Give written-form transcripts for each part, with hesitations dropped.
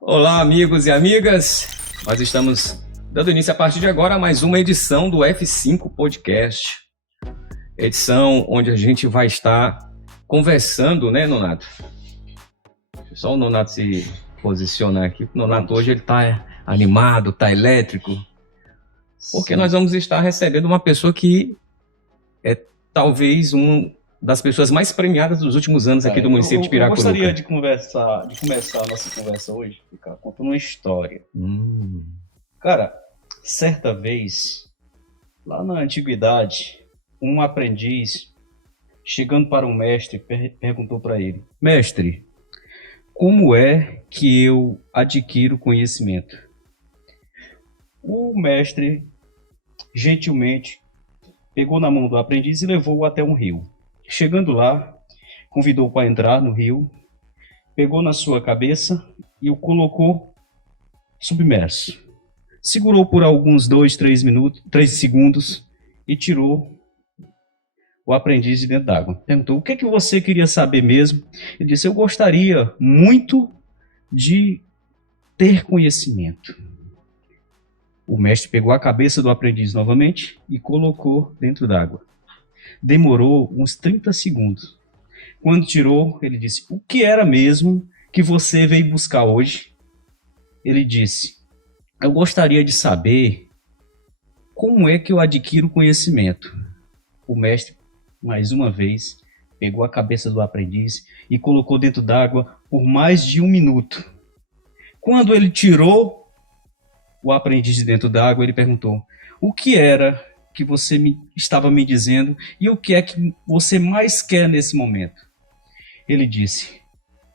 Olá, amigos e amigas. Nós estamos dando início a partir de agora a mais uma edição do F5 Podcast. Edição onde a gente vai estar conversando, né, Nonato? Deixa só o Nonato se posicionar aqui. O Nonato hoje ele tá animado, tá elétrico. Porque nós vamos estar recebendo uma pessoa que é talvez das pessoas mais premiadas dos últimos anos aqui do município de Piracuruca. Eu gostaria de começar a nossa conversa hoje, cara, contando uma história. Cara, certa vez, lá na antiguidade, um aprendiz, chegando para um mestre, perguntou para ele: Mestre, como é que eu adquiro conhecimento? O mestre, gentilmente, pegou na mão do aprendiz e levou-o até um rio. Chegando lá, convidou-o para entrar no rio, pegou na sua cabeça e o colocou submerso. Segurou por alguns 3 segundos e tirou o aprendiz de dentro d'água. Perguntou: o que você queria saber mesmo? Ele disse: eu gostaria muito de ter conhecimento. O mestre pegou a cabeça do aprendiz novamente e colocou dentro d'água. Demorou uns 30 segundos. Quando tirou, ele disse: o que era mesmo que você veio buscar hoje? Ele disse: eu gostaria de saber como é que eu adquiro conhecimento. O mestre, mais uma vez, pegou a cabeça do aprendiz e colocou dentro d'água por mais de 1 minuto. Quando ele tirou o aprendiz de dentro d'água, ele perguntou: o que era que você estava me dizendo e o que é que você mais quer nesse momento? Ele disse: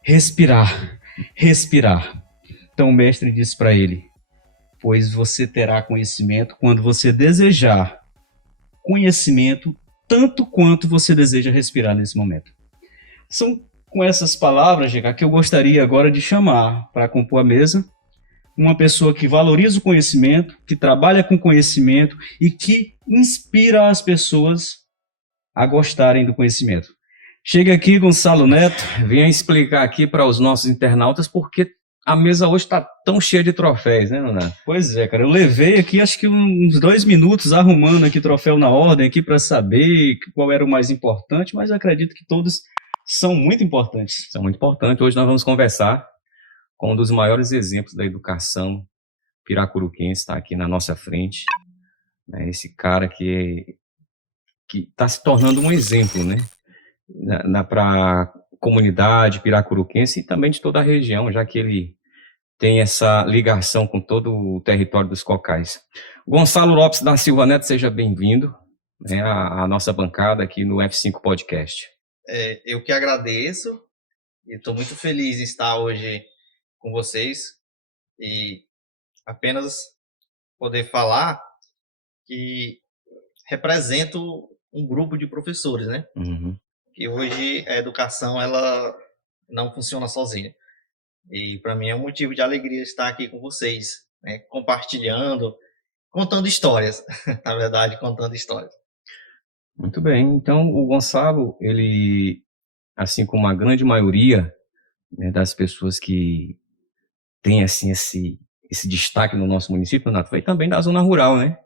respirar, respirar. Então o mestre disse para ele: pois você terá conhecimento quando você desejar conhecimento tanto quanto você deseja respirar nesse momento. São com essas palavras, GK, que eu gostaria agora de chamar para compor a mesa uma pessoa que valoriza o conhecimento, que trabalha com conhecimento e que inspira as pessoas a gostarem do conhecimento. Chega aqui, Gonçalo Neto. Venha explicar aqui para os nossos internautas porque a mesa hoje está tão cheia de troféus, né, Nonato? Pois é, cara. Eu levei aqui acho que uns 2 minutos arrumando aqui troféu na ordem aqui para saber qual era o mais importante, mas eu acredito que todos são muito importantes. São muito importantes. Hoje nós vamos conversar com um dos maiores exemplos da educação piracuruquense, está aqui na nossa frente. Esse cara que está se tornando um exemplo, né, para a comunidade piracuruquense e também de toda a região, já que ele tem essa ligação com todo o território dos Cocais. Gonçalo Lopes da Silva Neto, seja bem-vindo, né, à nossa bancada aqui no F5 Podcast. Eu que agradeço e estou muito feliz em estar hoje com vocês e apenas poder falar que represento um grupo de professores, né? Uhum. Que hoje a educação ela não funciona sozinha. E para mim é um motivo de alegria estar aqui com vocês, né? Compartilhando, contando histórias, na verdade, contando histórias. Muito bem. Então, o Gonçalo, ele, assim como a grande maioria, né, das pessoas que tem assim esse destaque no nosso município, Renato, foi também da zona rural, né?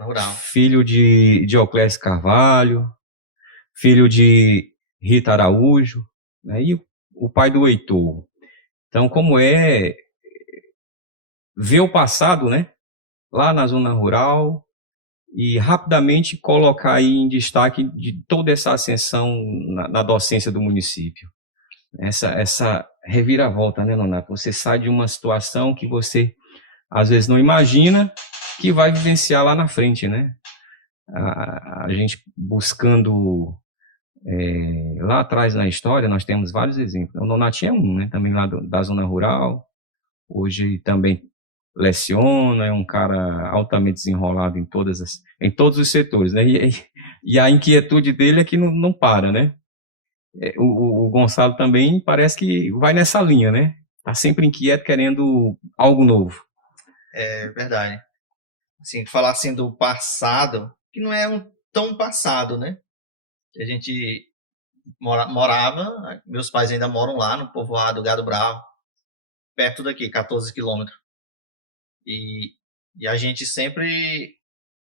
Rural. Filho de Dioclésio Carvalho, filho de Rita Araújo, né? E o pai do Heitor. Então, como é ver o passado, né? Lá na zona rural e rapidamente colocar aí em destaque de toda essa ascensão na docência do município. Essa reviravolta, né, Nonato? Você sai de uma situação que você, às vezes, não imagina que vai vivenciar lá na frente, né? A gente buscando lá atrás na história, nós temos vários exemplos. O Nonato é um, né? Também lá da zona rural. Hoje também leciona, é um cara altamente desenrolado em todos os setores, né? E a inquietude dele é que não para, né? O Gonçalo também parece que vai nessa linha, né? Tá sempre inquieto, querendo algo novo. É verdade. Assim, falar assim do passado, que não é tão passado, né? A gente morava, meus pais ainda moram lá no povoado Gado Bravo, perto daqui, 14 quilômetros. E a gente sempre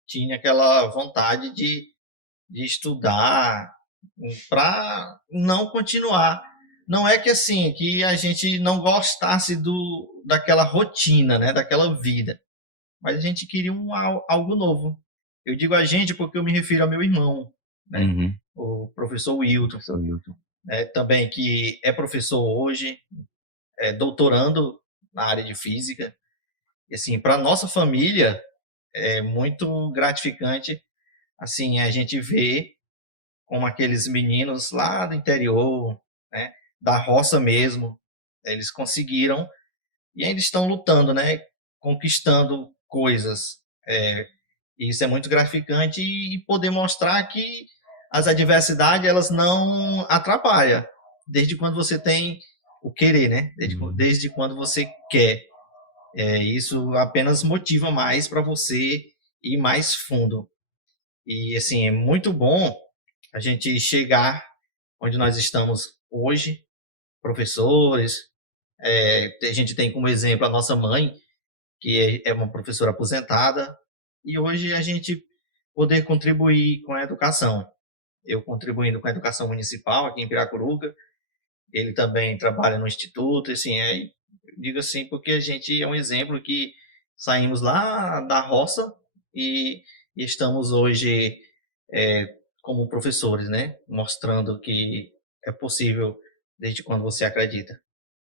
tinha aquela vontade de estudar para não continuar. Não é que assim, que a gente não gostasse daquela rotina, né, daquela vida, mas a gente queria algo novo. Eu digo a gente porque eu me refiro ao meu irmão, né, o professor Wilton, também que é professor hoje, doutorando na área de física. E assim, para nossa família é muito gratificante assim a gente ver como aqueles meninos lá do interior, né, da roça mesmo, eles conseguiram e ainda estão lutando, né, conquistando coisas. Isso é muito gratificante e poder mostrar que as adversidades elas não atrapalham, desde quando você tem o querer, né, desde quando você quer. Isso apenas motiva mais para você ir mais fundo. E assim, é muito bom a gente chegar onde nós estamos hoje, professores. A gente tem como exemplo a nossa mãe, que é uma professora aposentada, e hoje a gente poder contribuir com a educação. Eu contribuindo com a educação municipal aqui em Piracuruca, ele também trabalha no instituto, assim, digo assim, porque a gente é um exemplo que saímos lá da roça e estamos hoje como professores, né? Mostrando que é possível desde quando você acredita.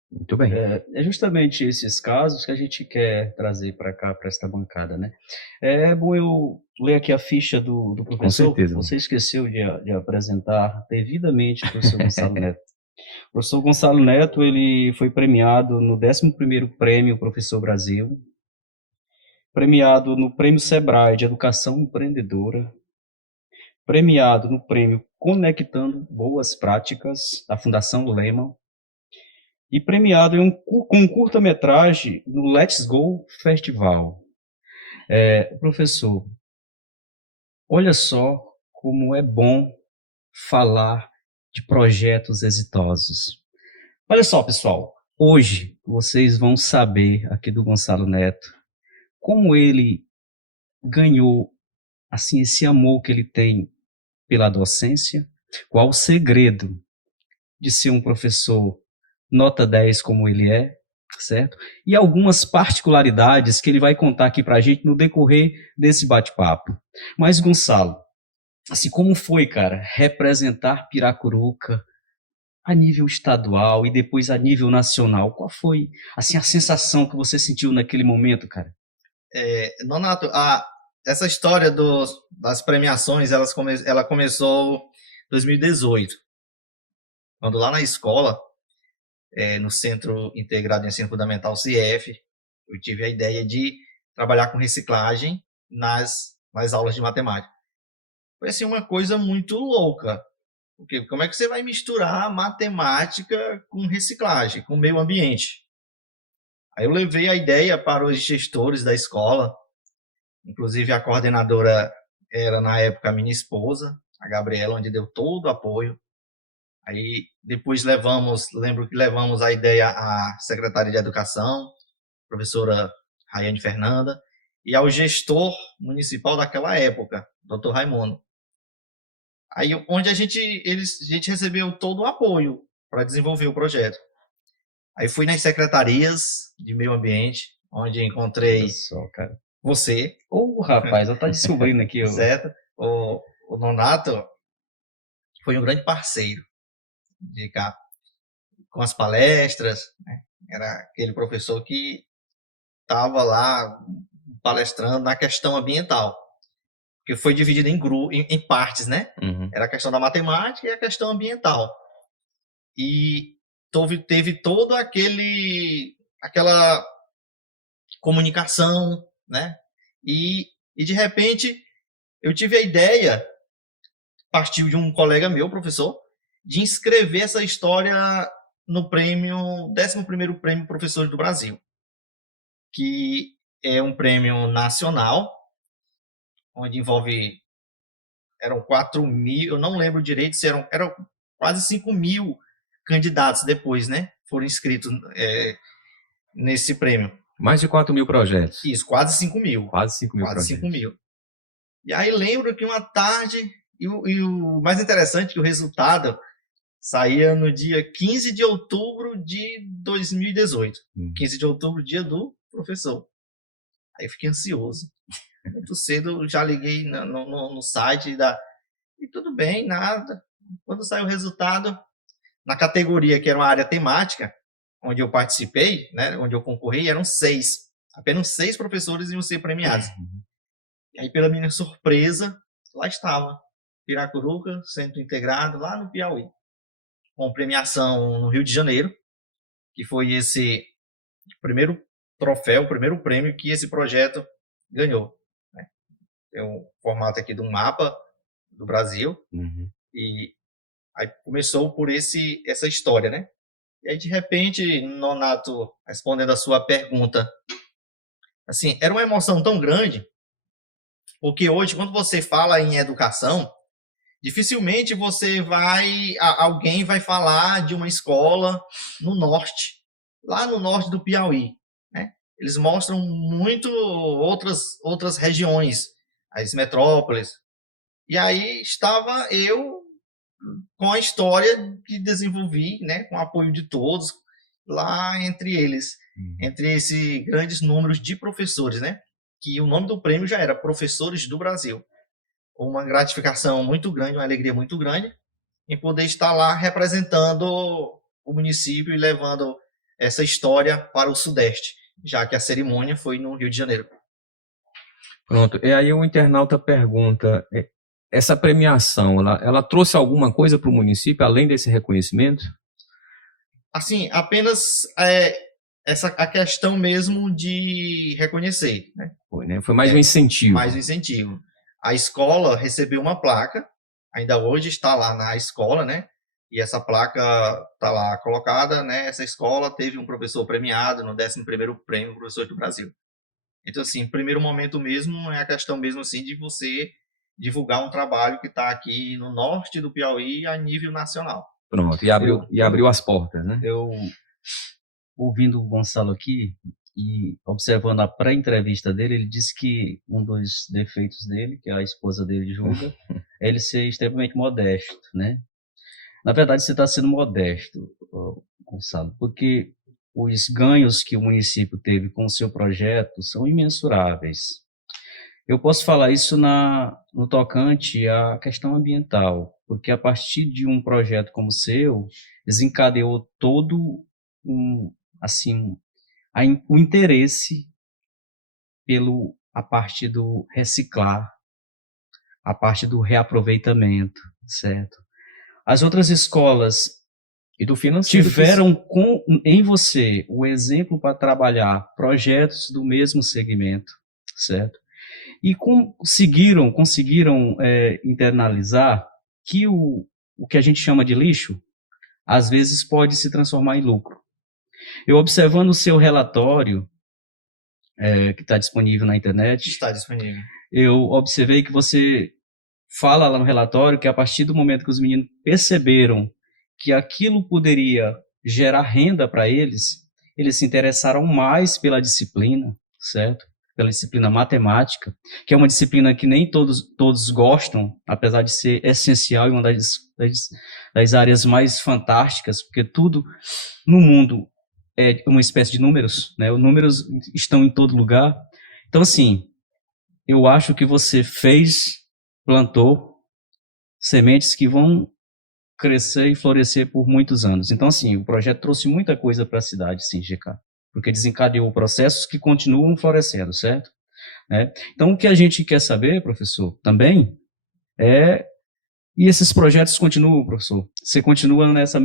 Muito bem. É justamente esses casos que a gente quer trazer para cá, para esta bancada, né? É bom eu ler aqui a ficha do professor. Com certeza. Você esqueceu de apresentar devidamente o professor Gonçalo Neto. O professor Gonçalo Neto, ele foi premiado no 11º Prêmio Professor Brasil, premiado no Prêmio Sebrae de Educação Empreendedora, premiado no Prêmio Conectando Boas Práticas, da Fundação Lehman, e premiado com curta-metragem no Let's Go Festival. Professor, olha só como é bom falar de projetos exitosos. Olha só, pessoal, hoje vocês vão saber aqui do Gonçalo Neto como ele ganhou assim esse amor que ele tem pela docência, qual o segredo de ser um professor nota 10 como ele é, certo? E algumas particularidades que ele vai contar aqui para a gente no decorrer desse bate-papo. Mas, Gonçalo, assim, como foi, cara, representar Piracuruca a nível estadual e depois a nível nacional? Qual foi, assim, a sensação que você sentiu naquele momento, cara? Nonato, essa história das premiações, ela começou em 2018, quando lá na escola, no Centro Integrado de Ensino Fundamental, CIF, eu tive a ideia de trabalhar com reciclagem nas aulas de matemática. Foi assim uma coisa muito louca, porque como é que você vai misturar matemática com reciclagem, com meio ambiente? Aí eu levei a ideia para os gestores da escola, inclusive a coordenadora era na época a minha esposa, a Gabriela, onde deu todo o apoio. Aí depois lembro que levamos a ideia à secretária de Educação, professora Raiane Fernanda, e ao gestor municipal daquela época, Dr. Raimundo. Aí onde a gente recebeu todo o apoio para desenvolver o projeto. Aí fui nas secretarias de meio ambiente, onde encontrei você. Rapaz, eu tô descobrindo aqui. Certo? O Nonato foi um grande parceiro de cá, com as palestras, né? Era aquele professor que estava lá palestrando na questão ambiental, que foi dividido em partes, né? Uhum. Era a questão da matemática e a questão ambiental. E teve todo aquela comunicação, né? E de repente eu tive a ideia, partiu de um colega meu, professor, de inscrever essa história no prêmio, 11º Prêmio Professores do Brasil, que é um prêmio nacional, onde envolve, eram 4.000, eu não lembro direito se eram quase 5.000 candidatos depois, né? Foram inscritos nesse prêmio. Mais de 4.000 projetos. Isso, quase 5.000. Quase 5.000 projetos. 5.000. E aí lembro que uma tarde, e o mais interessante, que o resultado saía no dia 15 de outubro de 2018. 15 de outubro, dia do professor. Aí eu fiquei ansioso. Muito cedo já liguei no site e tudo bem, nada. Quando saiu o resultado, na categoria que era uma área temática, onde eu participei, né, onde eu concorri, eram 6. Apenas 6 professores iam ser premiados. E aí, pela minha surpresa, lá estava. Piracuruca, Centro Integrado, lá no Piauí. Com premiação no Rio de Janeiro, que foi esse primeiro troféu, o primeiro prêmio que esse projeto ganhou. Né? Tem um formato aqui de um mapa do Brasil. E aí começou por essa história, né? E aí, de repente, Nonato, respondendo a sua pergunta, assim, era uma emoção tão grande, porque hoje, quando você fala em educação, dificilmente alguém vai falar de uma escola no norte, lá no norte do Piauí, né? Eles mostram muito outras regiões, as metrópoles. E aí estava eu com a história que desenvolvi, né, com o apoio de todos, lá entre eles, entre esses grandes números de professores, né? Que o nome do prêmio já era Professores do Brasil. Uma gratificação muito grande, uma alegria muito grande em poder estar lá representando o município e levando essa história para o Sudeste, já que a cerimônia foi no Rio de Janeiro. Pronto, e aí o internauta pergunta, essa premiação, ela trouxe alguma coisa para o município, além desse reconhecimento? Assim, apenas a questão mesmo de reconhecer, né? Foi, né? Foi mais um incentivo. Mais um incentivo. A escola recebeu uma placa, ainda hoje está lá na escola, né? E essa placa está lá colocada, né? Essa escola teve um professor premiado no 11º Prêmio Professor do Brasil. Então, assim, primeiro momento mesmo é a questão mesmo assim de você divulgar um trabalho que está aqui no norte do Piauí a nível nacional. Pronto, e abriu as portas, né? Eu, ouvindo o Gonçalo aqui e observando a pré-entrevista dele, ele disse que um dos defeitos dele, que a esposa dele julga, é ele ser extremamente modesto, né? Na verdade, você está sendo modesto, Gonçalo, porque os ganhos que o município teve com o seu projeto são imensuráveis. Eu posso falar isso no tocante à questão ambiental, porque a partir de um projeto como o seu, desencadeou todo o interesse a parte do reciclar, a parte do reaproveitamento, certo? As outras escolas e do financeiro tiveram em você o exemplo para trabalhar projetos do mesmo segmento, certo? E conseguiram internalizar que o que a gente chama de lixo, às vezes pode se transformar em lucro. Eu observando o seu relatório, que está disponível na internet, está disponível. Eu observei que você fala lá no relatório que a partir do momento que os meninos perceberam que aquilo poderia gerar renda para eles se interessaram mais pela disciplina, certo? Pela disciplina matemática, que é uma disciplina que nem todos gostam, apesar de ser essencial e uma das áreas mais fantásticas, porque tudo no mundo é uma espécie de números, né? Os números estão em todo lugar. Então, assim, eu acho que você plantou sementes que vão crescer e florescer por muitos anos. Então, assim, o projeto trouxe muita coisa para a cidade, sim, GK, porque desencadeou processos que continuam florescendo, certo? Então, o que a gente quer saber, professor, também e esses projetos continuam, professor? Você continua nessa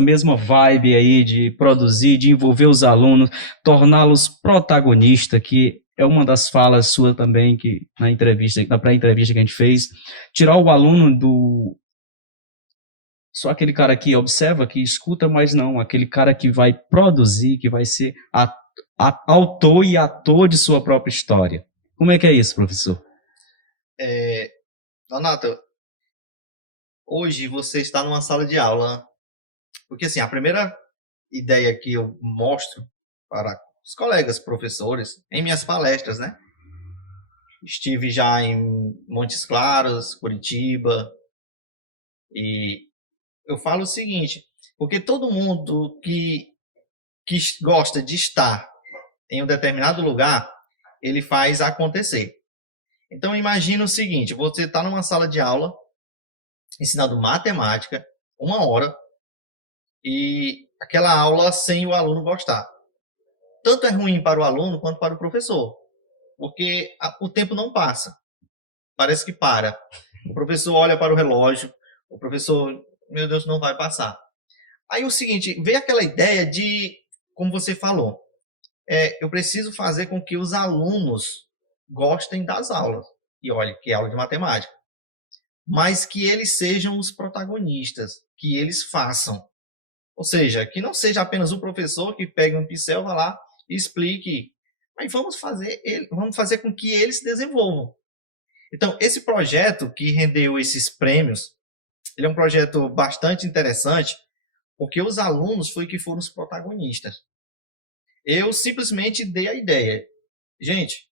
mesma vibe aí de produzir, de envolver os alunos, torná-los protagonistas, que é uma das falas sua também, que na pré-entrevista que a gente fez, tirar o aluno só aquele cara que observa, que escuta, mas não, aquele cara que vai produzir, que vai ser autor e ator de sua própria história. Como é que é isso, professor? Nonato, hoje você está numa sala de aula, porque assim, a primeira ideia que eu mostro para os colegas professores, em minhas palestras, né? Estive já em Montes Claros, Curitiba, e eu falo o seguinte, porque todo mundo que gosta de estar em um determinado lugar, ele faz acontecer. Então imagina o seguinte, você está numa sala de aula, ensinando matemática, 1 hora, e aquela aula sem o aluno gostar. Tanto é ruim para o aluno quanto para o professor, porque o tempo não passa, parece que para. O professor olha para o relógio, o professor, meu Deus, não vai passar. Aí o seguinte, veio aquela ideia de, como você falou, eu preciso fazer com que os alunos gostem das aulas. E olha, que é aula de matemática. Mas que eles sejam os protagonistas, que eles façam. Ou seja, que não seja apenas o professor que pegue um pincel, vá lá e explique. Mas vamos fazer com que eles se desenvolvam. Então, esse projeto que rendeu esses prêmios, ele é um projeto bastante interessante, porque os alunos foram os protagonistas. Eu simplesmente dei a ideia. Gente,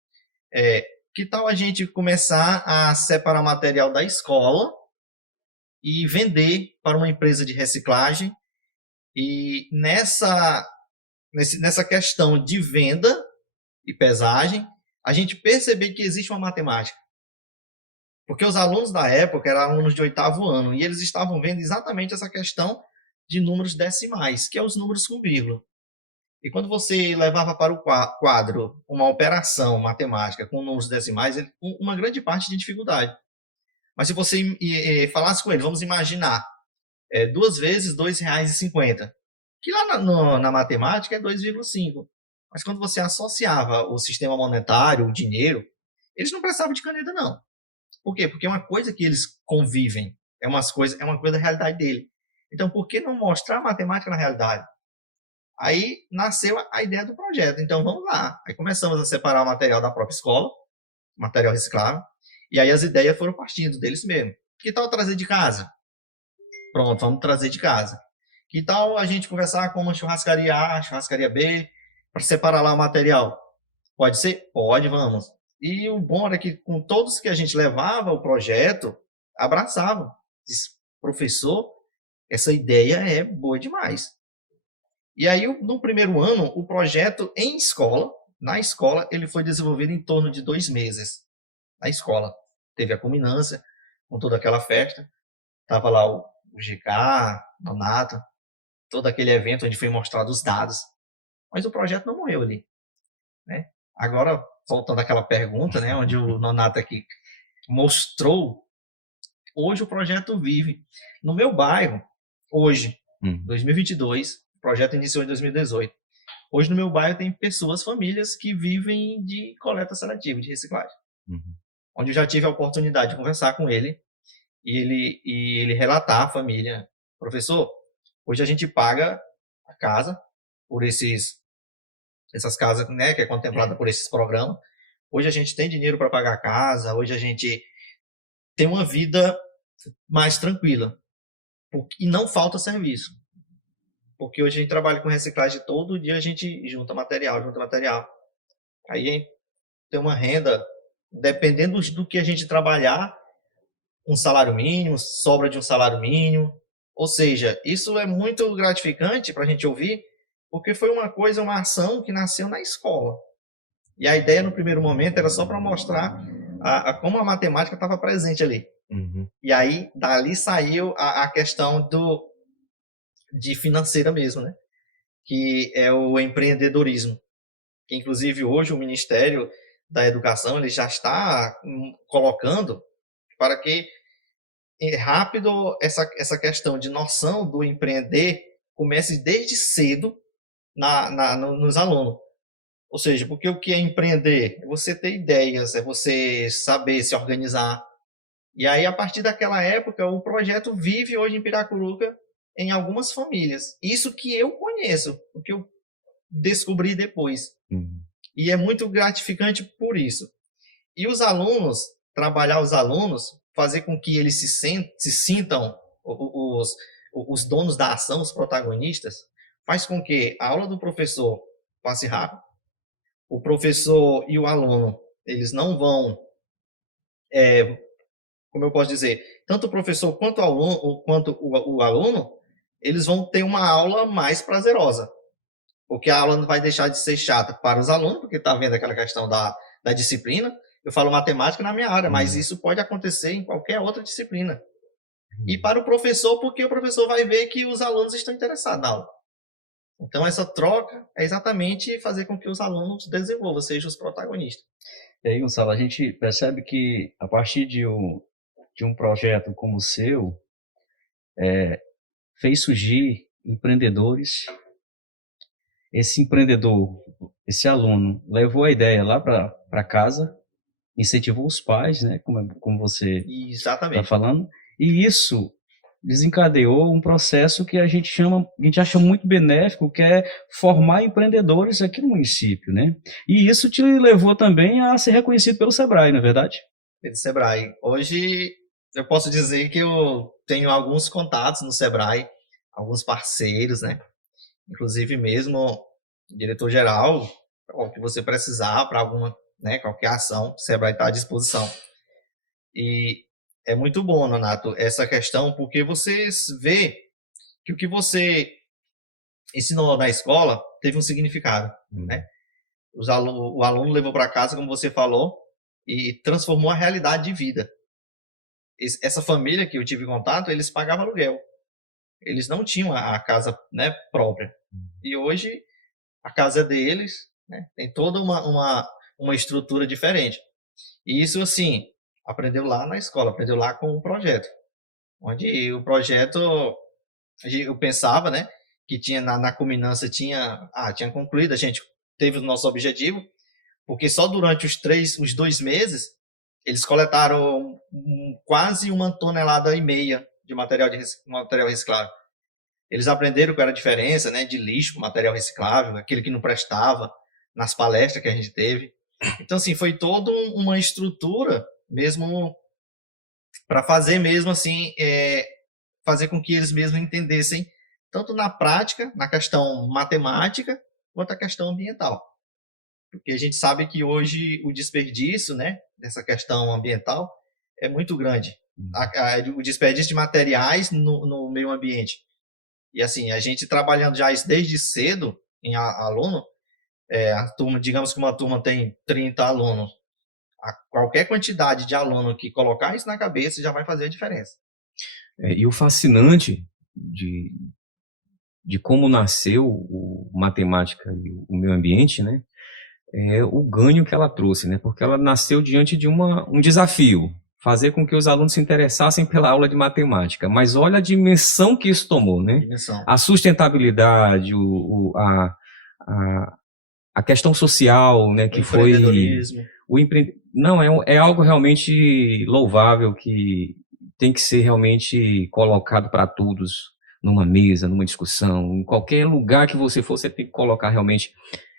que tal a gente começar a separar material da escola e vender para uma empresa de reciclagem? E nessa questão de venda e pesagem, a gente perceber que existe uma matemática. Porque os alunos da época eram alunos de 8º ano e eles estavam vendo exatamente essa questão de números decimais, que é os números com vírgula. E quando você levava para o quadro uma operação matemática com números decimais, uma grande parte de dificuldade. Mas se você falasse com ele, vamos imaginar, 2 vezes R$2,50, que lá na matemática é 2,5. Mas quando você associava o sistema monetário, o dinheiro, eles não precisavam de caneta, não. Por quê? Porque é uma coisa que eles convivem, é uma coisa da realidade dele. Então, por que não mostrar a matemática na realidade? Aí nasceu a ideia do projeto. Então, vamos lá. Aí começamos a separar o material da própria escola, material reciclável, e aí as ideias foram partindo deles mesmo. Que tal trazer de casa? Pronto, vamos trazer de casa. Que tal a gente conversar com uma churrascaria A, churrascaria B, para separar lá o material? Pode ser? Pode, vamos. E o bom era que com todos que a gente levava o projeto, abraçavam. Diz, professor, essa ideia é boa demais. E aí, no primeiro ano, o projeto na escola, ele foi desenvolvido em torno de 2 meses. Na escola. Teve a culminância, com toda aquela festa. Estava lá o GK, Nonato, todo aquele evento onde foi mostrado os dados. Mas o projeto não morreu ali. Né? Agora, voltando àquela pergunta, né, onde o Nonato aqui mostrou, hoje o projeto vive. No meu bairro, hoje, 2022, o projeto iniciou em 2018. Hoje no meu bairro tem famílias que vivem de coleta seletiva, de reciclagem. Onde eu já tive a oportunidade de conversar com ele e ele relatar à família, professor, hoje a gente paga a casa por essas casas, né, que é contemplada por esses programas. Hoje a gente tem dinheiro para pagar a casa, hoje a gente tem uma vida mais tranquila. E não falta serviço. Porque hoje a gente trabalha com reciclagem, todo dia a gente junta material. Aí tem uma renda, dependendo do que a gente trabalhar, um salário mínimo, sobra de um salário mínimo. Ou seja, isso é muito gratificante para a gente ouvir, porque foi uma ação que nasceu na escola. E a ideia no primeiro momento era só para mostrar como a matemática estava presente ali. E aí, dali saiu a questão de financeira mesmo, né? Que é o empreendedorismo. Que, inclusive, hoje o Ministério da Educação ele já está colocando para que rápido essa questão de noção do empreender comece desde cedo nos alunos. Ou seja, porque o que é empreender? É você ter ideias, é você saber se organizar. E aí, a partir daquela época, o projeto vive hoje em Piracuruca em algumas famílias. Isso que eu conheço, o que eu descobri depois. E é muito gratificante por isso. E os alunos, trabalhar os alunos, fazer com que eles se sintam os donos da ação, os protagonistas, faz com que a aula do professor passe rápido. O professor e o aluno, eles não vão, como eu posso dizer, tanto o professor quanto o aluno, eles vão ter uma aula mais prazerosa. Porque a aula não vai deixar de ser chata para os alunos, porque está vendo aquela questão da disciplina. Eu falo matemática na minha área, mas isso pode acontecer em qualquer outra disciplina. E para o professor, porque o professor vai ver que os alunos estão interessados na aula. Então, essa troca é exatamente fazer com que os alunos desenvolvam, sejam os protagonistas. E aí, Gonçalo, a gente percebe que, a partir de um projeto como o seu, fez surgir empreendedores. Esse empreendedor, esse aluno, levou a ideia lá para casa, incentivou os pais, né, como você está falando, e isso desencadeou um processo que a gente acha muito benéfico, que é formar empreendedores aqui no município, né? E isso te levou também a ser reconhecido pelo Sebrae, não é verdade? Pelo Sebrae. Hoje eu posso dizer que eu tenho alguns contatos no Sebrae, alguns parceiros, né? Inclusive mesmo diretor-geral, o que você precisar para alguma, né, qualquer ação, o Sebrae está à disposição. E é muito bom, Nonato, essa questão, porque você vê que o que você ensinou na escola teve um significado, né? O aluno levou para casa, como você falou, e transformou a realidade de vida. Essa família que eu tive contato, eles pagavam aluguel. Eles não tinham a casa, né, própria. E hoje a casa é deles, né, tem toda uma estrutura diferente. E isso, assim, aprendeu lá na escola, aprendeu lá com o projeto. Onde o projeto, eu pensava, né, que tinha na culminância, tinha concluído, a gente teve o nosso objetivo, porque só durante os 2 meses, eles coletaram quase 1,5 toneladas de material reciclável. Eles aprenderam qual era a diferença, né, de lixo, material reciclável, aquele que não prestava, nas palestras que a gente teve. Então, assim, foi toda uma estrutura mesmo para fazer mesmo assim, fazer com que eles mesmos entendessem, tanto na prática, na questão matemática, quanto a questão ambiental. Porque a gente sabe que hoje o desperdício, né, dessa questão ambiental é muito grande. O desperdício de materiais no meio ambiente. E assim, a gente trabalhando já isso desde cedo em aluno, a turma, digamos que uma turma tem 30 alunos, qualquer quantidade de aluno que colocar isso na cabeça já vai fazer a diferença. E o fascinante de como nasceu o matemática e o meio ambiente, né, é o ganho que ela trouxe, né, porque ela nasceu diante de um desafio, fazer com que os alunos se interessassem pela aula de matemática. Mas olha a dimensão que isso tomou, né? A sustentabilidade, a questão social, né, que foi não, é algo realmente louvável, que tem que ser realmente colocado para todos numa mesa, numa discussão, em qualquer lugar que você for, você tem que colocar realmente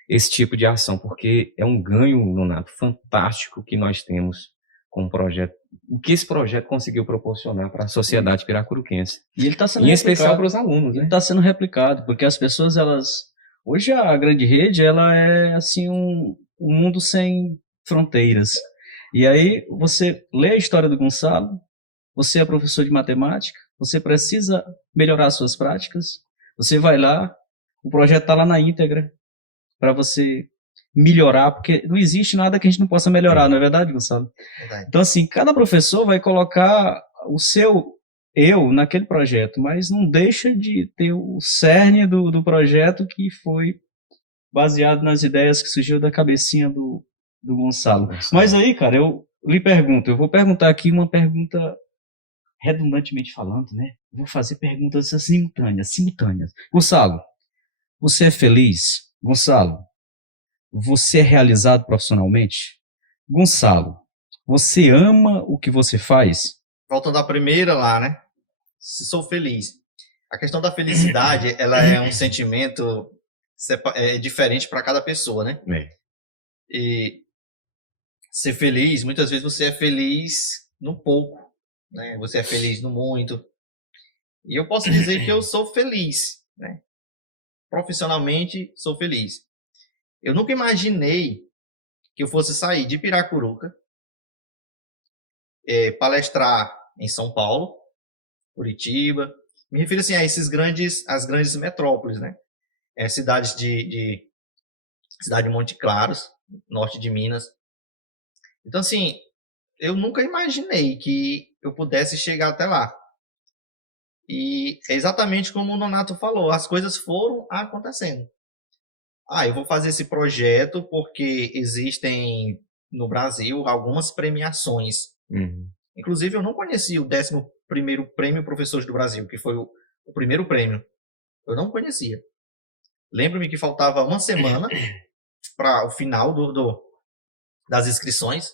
esse tipo de ação, porque é um ganho, Nonato, fantástico que nós temos com o projeto, o que esse projeto conseguiu proporcionar para a sociedade piracuruquense. E ele está sendo em especial para os alunos, né? Ele está sendo replicado, porque as pessoas, hoje a grande rede, ela é assim um mundo sem fronteiras. E aí você lê a história do Gonçalo, você é professor de matemática, você precisa melhorar suas práticas, você vai lá, o projeto está lá na íntegra para você melhorar, porque não existe nada que a gente não possa melhorar, não é verdade, Gonçalo? Verdade. Então, assim, cada professor vai colocar o seu eu naquele projeto, mas não deixa de ter o cerne do projeto, que foi baseado nas ideias que surgiu da cabecinha do Gonçalo. Mas aí, cara, eu lhe pergunto, eu vou perguntar aqui uma pergunta redundantemente falando, né? Eu vou fazer perguntas simultâneas. Gonçalo, você é feliz? Gonçalo, você é realizado profissionalmente? Gonçalo, você ama o que você faz? Voltando à primeira lá, né? Se sou feliz. a questão da felicidade, ela é um sentimento diferente para cada pessoa, né? E ser feliz, muitas vezes você é feliz no pouco, né? Você é feliz no muito. E eu posso dizer que eu sou feliz, né? Profissionalmente, sou feliz. Eu nunca imaginei que eu fosse sair de Piracuruca, palestrar em São Paulo, Curitiba. Me refiro assim a as grandes metrópoles, né? Cidades cidade de Monte Claros, norte de Minas. Então, assim, eu nunca imaginei que eu pudesse chegar até lá. E é exatamente como o Nonato falou, as coisas foram acontecendo. Eu vou fazer esse projeto porque existem no Brasil algumas premiações. Inclusive, eu não conhecia o 11º Prêmio Professores do Brasil, que foi o primeiro prêmio. Eu não conhecia. Lembro-me que faltava uma semana para o final das inscrições.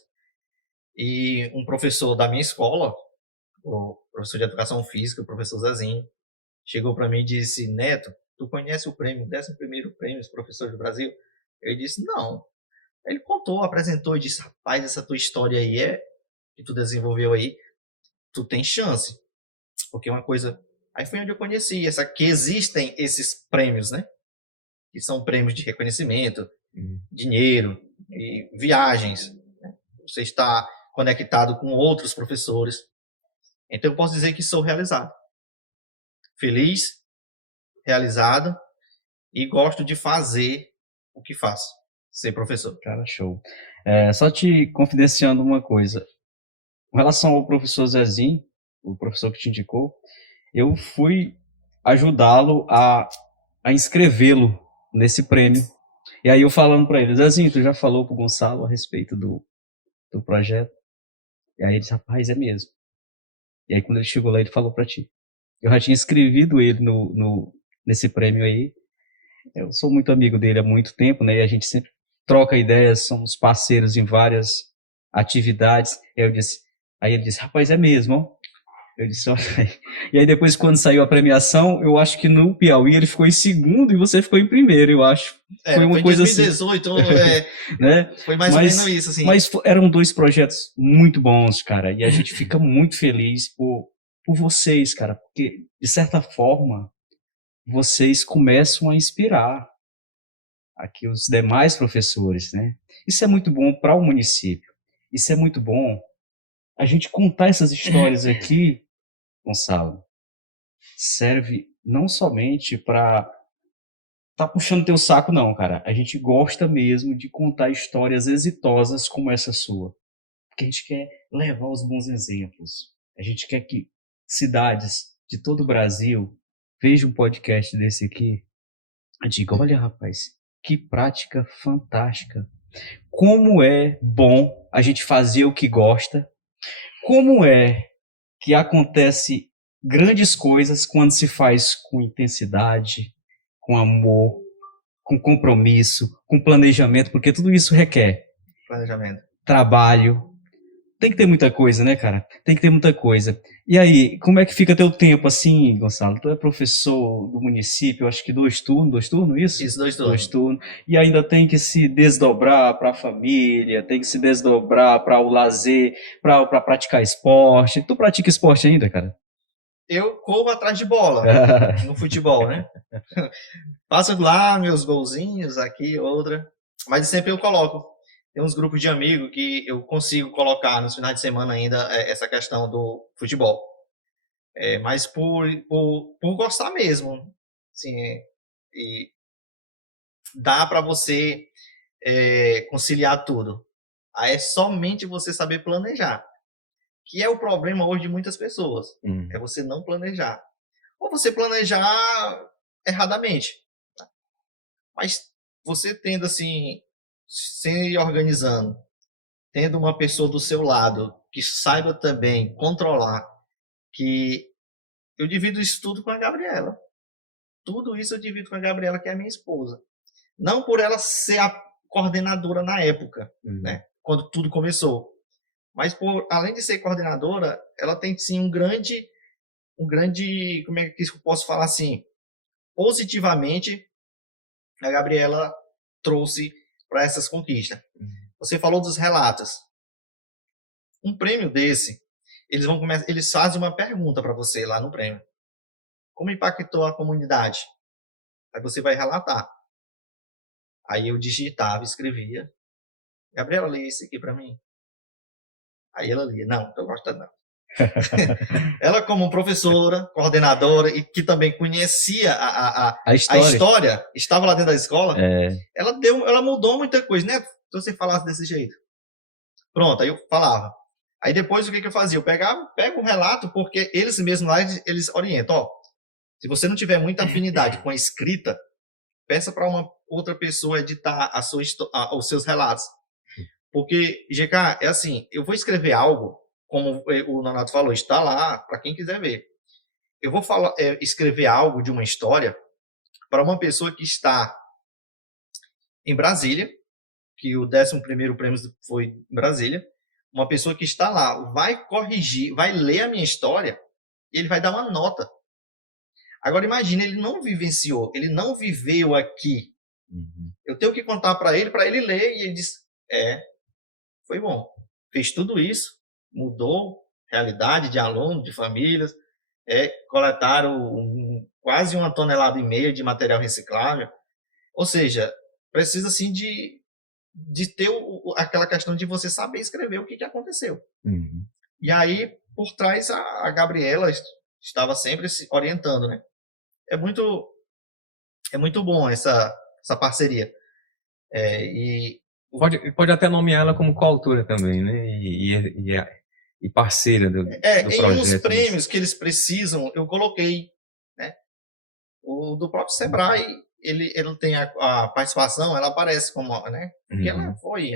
E um professor da minha escola, o professor de Educação Física, o professor Zezinho, chegou para mim e disse: Neto, tu conhece o prêmio, 11º Prêmio dos Professores do Brasil? Eu disse: não. Ele contou, apresentou e disse: rapaz, essa tua história aí que tu desenvolveu aí, tu tem chance. Porque uma coisa... Aí foi onde eu conheci que existem esses prêmios, né? Que são prêmios de reconhecimento, dinheiro e viagens. Né? Você está conectado com outros professores. Então eu posso dizer que sou realizado. Feliz, realizado e gosto de fazer o que faço, ser professor. Cara, show. Só te confidenciando uma coisa. Com relação ao professor Zezinho, o professor que te indicou, eu fui ajudá-lo a inscrevê-lo nesse prêmio. E aí eu falando para ele: Zezinho, tu já falou pro Gonçalo a respeito do projeto? E aí ele disse: rapaz, é mesmo. E aí quando ele chegou lá, ele falou para ti. Eu já tinha inscrevido ele nesse prêmio aí. Eu sou muito amigo dele há muito tempo, né? E a gente sempre troca ideias, somos parceiros em várias atividades. Aí ele disse: rapaz, é mesmo, ó. Eu disse: olha aí. E aí depois, quando saiu a premiação, eu acho que no Piauí ele ficou em segundo e você ficou em primeiro, eu acho. Foi uma coisa 2018, assim. Né? Foi mais ou menos isso, assim. Mas eram 2 projetos muito bons, cara. E a gente fica muito feliz por vocês, cara. Porque, de certa forma, vocês começam a inspirar aqui os demais professores, né? Isso é muito bom para o município. Isso é muito bom a gente contar essas histórias aqui, Gonçalo. Serve não somente para tá puxando teu saco, não, cara. A gente gosta mesmo de contar histórias exitosas como essa sua. Porque a gente quer levar os bons exemplos. A gente quer que cidades de todo o Brasil vejam um podcast desse aqui e digam: olha, rapaz, que prática fantástica. Como é bom a gente fazer o que gosta. Como é que acontece grandes coisas quando se faz com intensidade, com amor, com compromisso, com planejamento, porque tudo isso requer planejamento, trabalho. Tem que ter muita coisa, né, cara? Tem que ter muita coisa. E aí, como é que fica teu tempo assim, Gonçalo? Tu é professor do município, acho que 2 turnos, isso? Isso, 2 turnos. 2 turnos. E ainda tem que se desdobrar para a família, tem que se desdobrar para o lazer, para praticar esporte. Tu pratica esporte ainda, cara? Eu corro atrás de bola no futebol, né? Faço lá meus golzinhos, aqui, outra. Mas sempre eu coloco. Tem uns grupos de amigos que eu consigo colocar nos finais de semana ainda essa questão do futebol. Mas por gostar mesmo. Assim, e dá para você conciliar tudo. Aí é somente você saber planejar. Que é o problema hoje de muitas pessoas. É você não planejar. Ou você planejar erradamente. Mas você tendo assim, se organizando, tendo uma pessoa do seu lado que saiba também controlar, que eu divido isso tudo com a Gabriela. Tudo isso eu divido com a Gabriela, que é a minha esposa. Não por ela ser a coordenadora na época, né? Quando tudo começou. Mas além de ser coordenadora, ela tem sim um grande grande, como é que eu posso falar assim, positivamente a Gabriela trouxe para essas conquistas. Você falou dos relatos. Um prêmio desse, eles fazem uma pergunta para você lá no prêmio. Como impactou a comunidade? Aí você vai relatar. Aí eu digitava, escrevia. Gabriela, lê isso aqui para mim. Aí ela lia. Não, eu gosto não. Ela, como professora, coordenadora e que também conhecia a história, estava lá dentro da escola, ela mudou muita coisa, né? Se você falasse desse jeito. Pronto, aí eu falava. Aí depois o que eu fazia? Eu pego o relato, porque eles mesmos lá, eles orientam. Ó, se você não tiver muita afinidade com a escrita, peça para uma outra pessoa editar os seus relatos. Porque, GK, é assim, eu vou escrever algo, como o Nonato falou, está lá para quem quiser ver. Eu vou escrever algo de uma história para uma pessoa que está em Brasília, que o 11º prêmio foi em Brasília, uma pessoa que está lá, vai corrigir, vai ler a minha história e ele vai dar uma nota. Agora imagine, ele não vivenciou, ele não viveu aqui. Eu tenho que contar para ele ler e ele diz, foi bom. Fez tudo isso, mudou realidade de alunos, de famílias, coletaram quase 1,5 tonelada de material reciclável. Ou seja, precisa assim de ter aquela questão de você saber escrever o que aconteceu. E aí, por trás, a Gabriela estava sempre se orientando, né? É muito bom essa parceria. Pode até nomear ela como coautora também, né? E parceira do projeto. Em uns prêmios que eles precisam, eu coloquei, né? O do próprio Sebrae, ele tem a participação, ela aparece como, né? Porque ela foi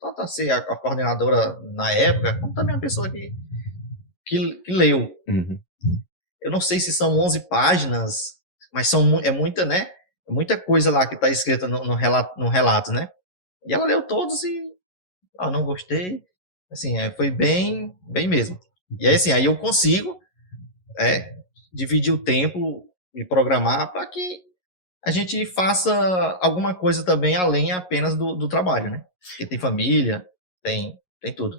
tanto a ser a coordenadora na época, como também a pessoa que leu. Eu não sei se são 11 páginas, mas é muita, né? Muita coisa lá que está escrita no relato, né? E ela leu todos e não gostei. Assim, foi bem mesmo. E aí, assim, aí eu consigo dividir o tempo, me programar para que a gente faça alguma coisa também além apenas do trabalho, né? Porque tem família, tem tudo.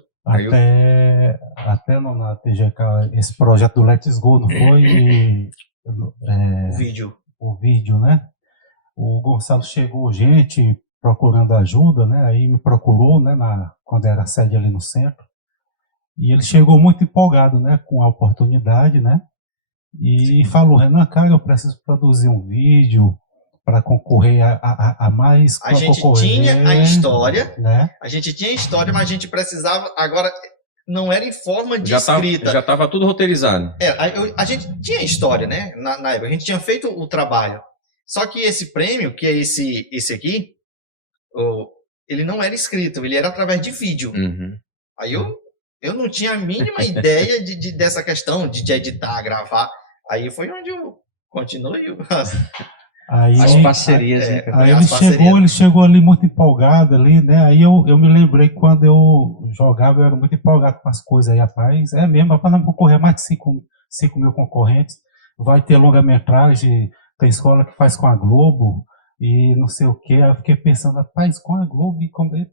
Até na TGK, esse projeto do Let's Go, não foi? O vídeo, né? O Gonçalo chegou, gente, procurando ajuda, né? Aí me procurou, né? Quando era sede ali no centro. E ele chegou muito empolgado, né? Com a oportunidade, né? E falou, Renan, cara, eu preciso produzir um vídeo para concorrer a mais... A gente tinha a história, né? A gente tinha a história, mas a gente precisava... Agora, não era em forma de escrita. Já estava tudo roteirizado. A gente tinha história, né? Na época, a gente tinha feito o trabalho. Só que esse prêmio, que é esse aqui, ele não era escrito, ele era através de vídeo. Aí eu não tinha a mínima ideia dessa questão de editar, gravar. Aí foi onde eu continuei as parcerias. Aí ele chegou ali muito empolgado ali, né? Aí eu me lembrei quando eu jogava, eu era muito empolgado com as coisas aí, rapaz. Mesmo, rapaz, não concorrer mais de 5 mil concorrentes. Vai ter longa-metragem, tem escola que faz com a Globo e não sei o que. Aí eu fiquei pensando, rapaz, com a Globo,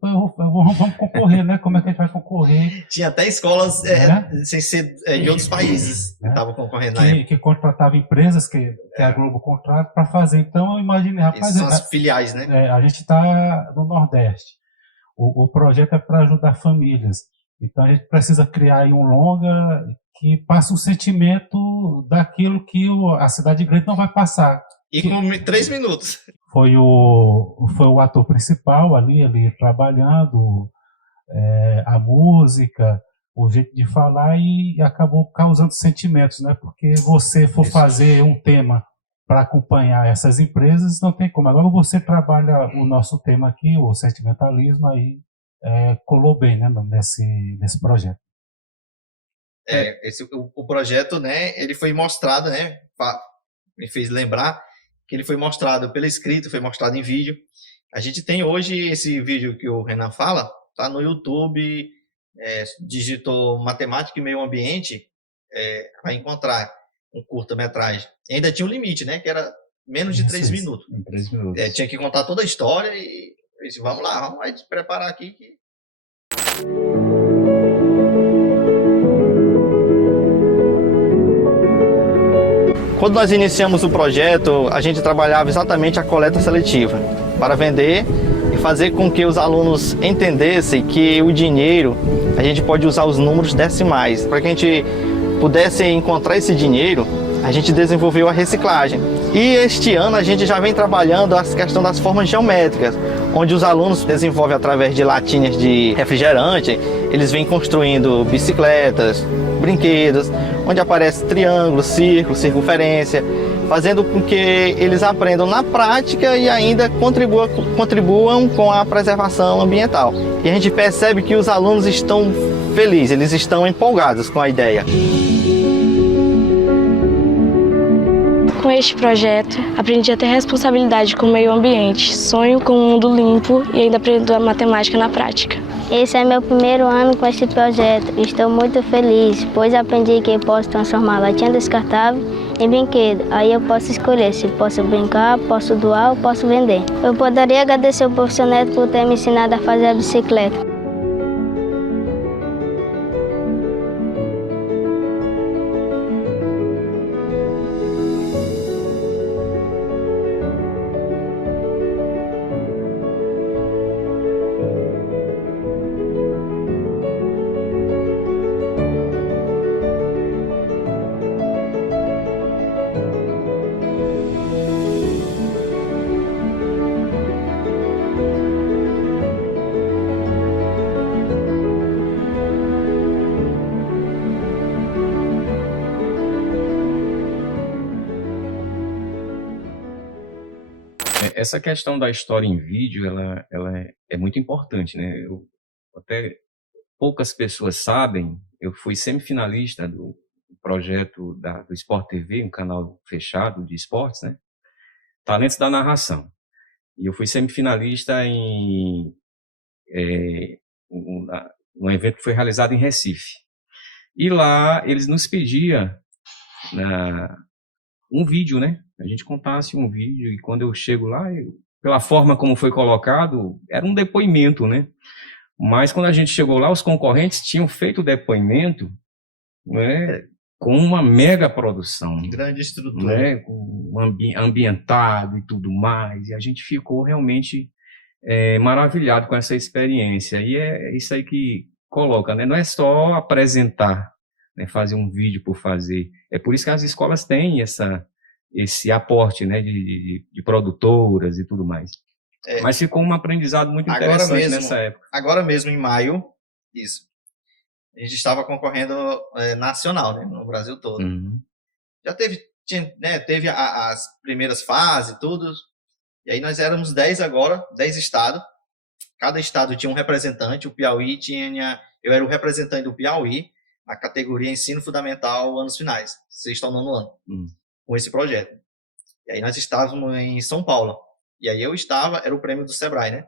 vamos concorrer, né? Como é que a gente vai concorrer? Tinha até escolas sem ser de outros países que estavam concorrendo na época. Que contratavam empresas que a Globo contrata para fazer. Então eu imaginei, rapaz... São as filiais, né? A gente está no Nordeste. O projeto é para ajudar famílias. Então a gente precisa criar aí um longa que passe um sentimento daquilo que a cidade grande não vai passar. E com 3 minutos. Foi o ator principal ali, ele trabalhando, a música, o jeito de falar, e acabou causando sentimentos, né? Porque você for fazer um tema para acompanhar essas empresas, não tem como. Agora você trabalha o nosso tema aqui, o sentimentalismo, aí colou bem, né, nesse projeto. O projeto, né, ele foi mostrado, né, me fez lembrar que ele foi mostrado pela escrita, foi mostrado em vídeo. A gente tem hoje esse vídeo que o Renan fala, tá no YouTube, digitou Matemática e Meio Ambiente, vai encontrar. um curta-metragem. Ainda tinha um limite, né? Que era menos de 3 minutos. 3 minutos. Tinha que contar toda a história e eu disse, vamos lá, vamos preparar aqui que... Quando nós iniciamos o projeto, a gente trabalhava exatamente a coleta seletiva para vender e fazer com que os alunos entendessem que o dinheiro, a gente pode usar os números decimais. Para que a gente pudesse encontrar esse dinheiro, a gente desenvolveu a reciclagem. E este ano a gente já vem trabalhando a questão das formas geométricas, onde os alunos desenvolvem através de latinhas de refrigerante, eles vêm construindo bicicletas, brinquedos, onde aparece triângulo, círculo, circunferência, fazendo com que eles aprendam na prática e ainda contribuam com a preservação ambiental. E a gente percebe que os alunos estão felizes, eles estão empolgados com a ideia. Com este projeto, aprendi a ter responsabilidade com o meio ambiente, sonho com um mundo limpo e ainda aprendo a matemática na prática. Esse é meu primeiro ano com este projeto. Estou muito feliz, pois aprendi que posso transformar latinha descartável em brinquedo. Aí eu posso escolher se posso brincar, posso doar ou posso vender. Eu poderia agradecer ao professor Neto por ter me ensinado a fazer a bicicleta. Essa questão da história em vídeo, ela é muito importante, né? Até poucas pessoas sabem, eu fui semifinalista do projeto do Sport TV, um canal fechado de esportes, né? Talentos da Narração. E eu fui semifinalista em um evento que foi realizado em Recife. E lá eles nos pediam um vídeo, né? A gente contasse um vídeo, e quando eu chego lá, pela forma como foi colocado, era um depoimento, né? Mas quando a gente chegou lá, os concorrentes tinham feito o depoimento, né, com uma mega produção. Grande estrutura. Né, ambientado e tudo mais, e a gente ficou realmente maravilhado com essa experiência. E é isso aí que coloca, né? Não é só apresentar, né, fazer um vídeo por fazer. É por isso que as escolas têm esse aporte, né, de produtoras e tudo mais. Mas ficou um aprendizado muito interessante nessa época. Agora mesmo, em maio, isso. A gente estava concorrendo nacional, né, no Brasil todo. Uhum. Já teve as primeiras fases e tudo. E aí nós éramos 10 agora, 10 estados. Cada estado tinha um representante. O Piauí eu era o representante do Piauí, na categoria Ensino Fundamental Anos Finais, 6º ao 9º ano, com esse projeto. E aí nós estávamos em São Paulo. E aí era o prêmio do Sebrae, né?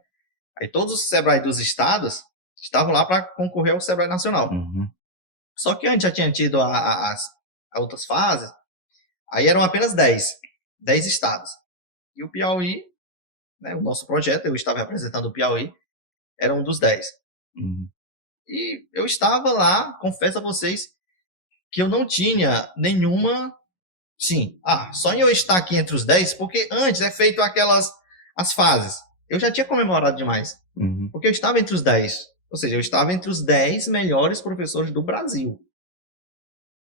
Aí todos os Sebrae dos estados estavam lá para concorrer ao Sebrae Nacional. Uhum. Só que antes já tinha tido as outras fases, aí eram apenas 10 estados. E o Piauí, né, o nosso projeto, eu estava representando o Piauí, era um dos 10. Uhum. E eu estava lá, confesso a vocês, que eu não tinha nenhuma... Sim, só em eu estar aqui entre os 10, porque antes é feito as fases. Eu já tinha comemorado demais, porque eu estava entre os 10. Ou seja, eu estava entre os 10 melhores professores do Brasil.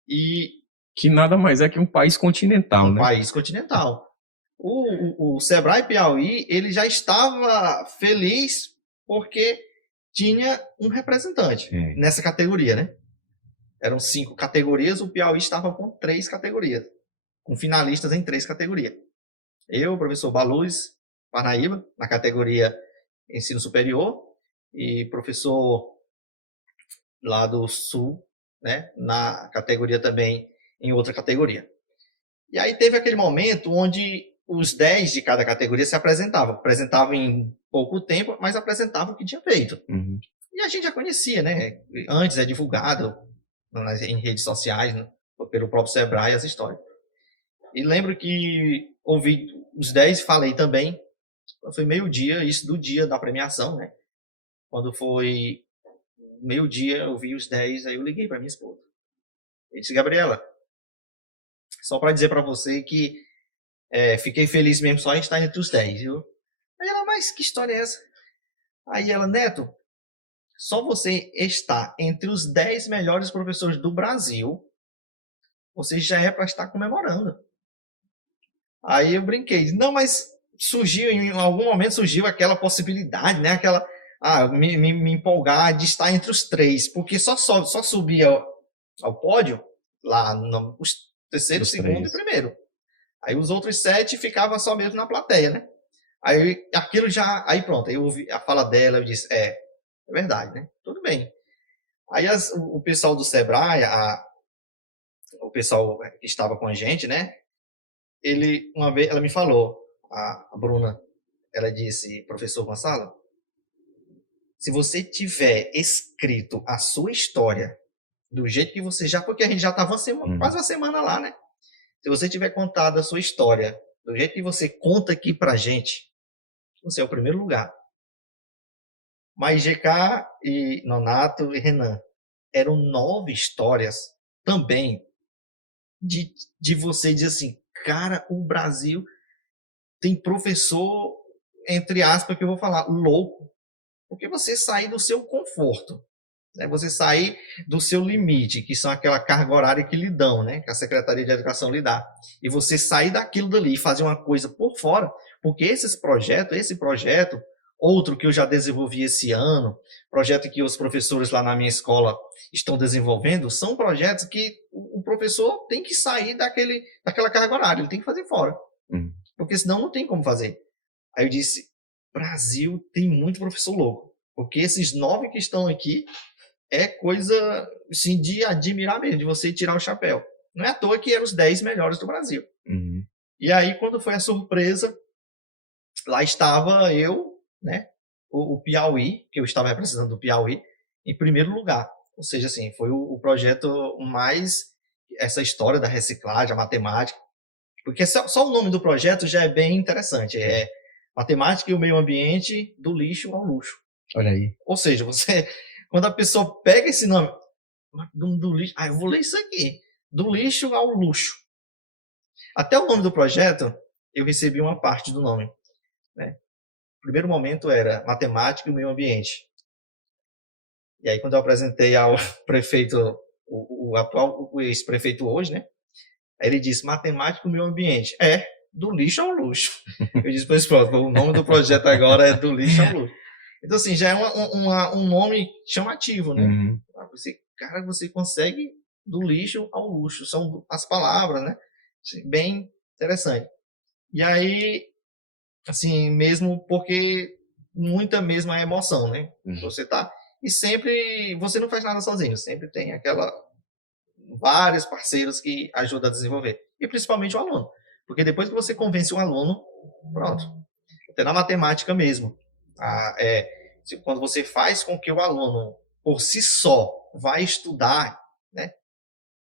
E que nada mais é que um país continental, né? Um país continental. O Sebrae Piauí, ele já estava feliz porque tinha um representante nessa categoria, né? Eram 5 categorias, o Piauí estava com 3 categorias, com finalistas em 3 categorias. Eu, o professor Baluz Parnaíba, na categoria Ensino Superior, e professor lá do Sul, né, na categoria também, em outra categoria. E aí teve aquele momento onde os 10 de cada categoria se apresentavam em pouco tempo, mas apresentavam o que tinha feito. Uhum. E a gente já conhecia, né? Antes é divulgado em redes sociais, né? pelo próprio Sebrae, as histórias. E lembro que ouvi os 10, falei também, foi meio-dia, isso do dia da premiação, né? Quando foi meio-dia, eu vi os 10, aí eu liguei para minha esposa. Eu disse, Gabriela, só para dizer para você que fiquei feliz mesmo só em estar entre os 10, viu? Aí ela, mas que história é essa? Aí ela, Neto, só você estar entre os 10 melhores professores do Brasil, você já é para estar comemorando. Aí eu brinquei, não, mas surgiu, em algum momento surgiu aquela possibilidade, né? Aquela, me empolgar de estar entre os 3, porque só subia ao pódio lá no terceiro, segundo e primeiro. Aí os outros 7 ficavam só mesmo na plateia, né? Aí aquilo já, aí pronto, aí eu ouvi a fala dela, eu disse, é verdade, né? Tudo bem. Aí o pessoal do Sebrae, o pessoal que estava com a gente, né? Uma vez, ela me falou, a Bruna, ela disse, professor Gonçalo, se você tiver escrito a sua história do jeito que você já, porque a gente já estava quase uma semana lá, né? Se você tiver contado a sua história do jeito que você conta aqui pra gente, você é o primeiro lugar. Mas GK e Nonato e Renan eram 9 histórias também de você dizer assim, cara, o Brasil tem professor, entre aspas, que eu vou falar, louco. Porque você sair do seu conforto, né? Você sair do seu limite, que são aquela carga horária que lhe dão, né? Que a Secretaria de Educação lhe dá. E você sair daquilo dali e fazer uma coisa por fora, porque esse projeto, outro que eu já desenvolvi esse ano, projeto que os professores lá na minha escola estão desenvolvendo, são projetos que o professor tem que sair daquela carga horária, ele tem que fazer fora. Porque senão não tem como fazer. Aí eu disse, Brasil tem muito professor louco, porque esses 9 que estão aqui é coisa assim, de admirar mesmo, de você tirar o chapéu. Não é à toa que eram os 10 melhores do Brasil. E aí, quando foi a surpresa, lá estava eu, né, o Piauí, que eu estava representando o Piauí, em primeiro lugar. Ou seja, assim, foi o projeto mais, essa história da reciclagem, a matemática, porque só o nome do projeto já é bem interessante, é Matemática e o Meio Ambiente do Lixo ao Luxo. Olha aí. Ou seja, quando a pessoa pega esse nome do lixo, eu vou ler isso aqui, do lixo ao luxo. Até o nome do projeto, eu recebi uma parte do nome, né? O primeiro momento era Matemática e o Meio Ambiente. E aí, quando eu apresentei ao prefeito, o atual ex-prefeito hoje, né? Aí ele disse, Matemática e o Meio Ambiente. Do lixo ao luxo. Eu disse, pois pronto, o nome do projeto agora é do lixo ao luxo. Então, assim, já é um nome chamativo, né? Você consegue do lixo ao luxo. São as palavras, né? Bem interessante. E aí, assim, mesmo porque muita mesmo a emoção, né? Você tá... E sempre, você não faz nada sozinho. Sempre tem vários parceiros que ajudam a desenvolver. E principalmente o aluno. Porque depois que você convence o aluno, pronto. Até na matemática mesmo. Quando você faz com que o aluno, por si só, vá estudar, né,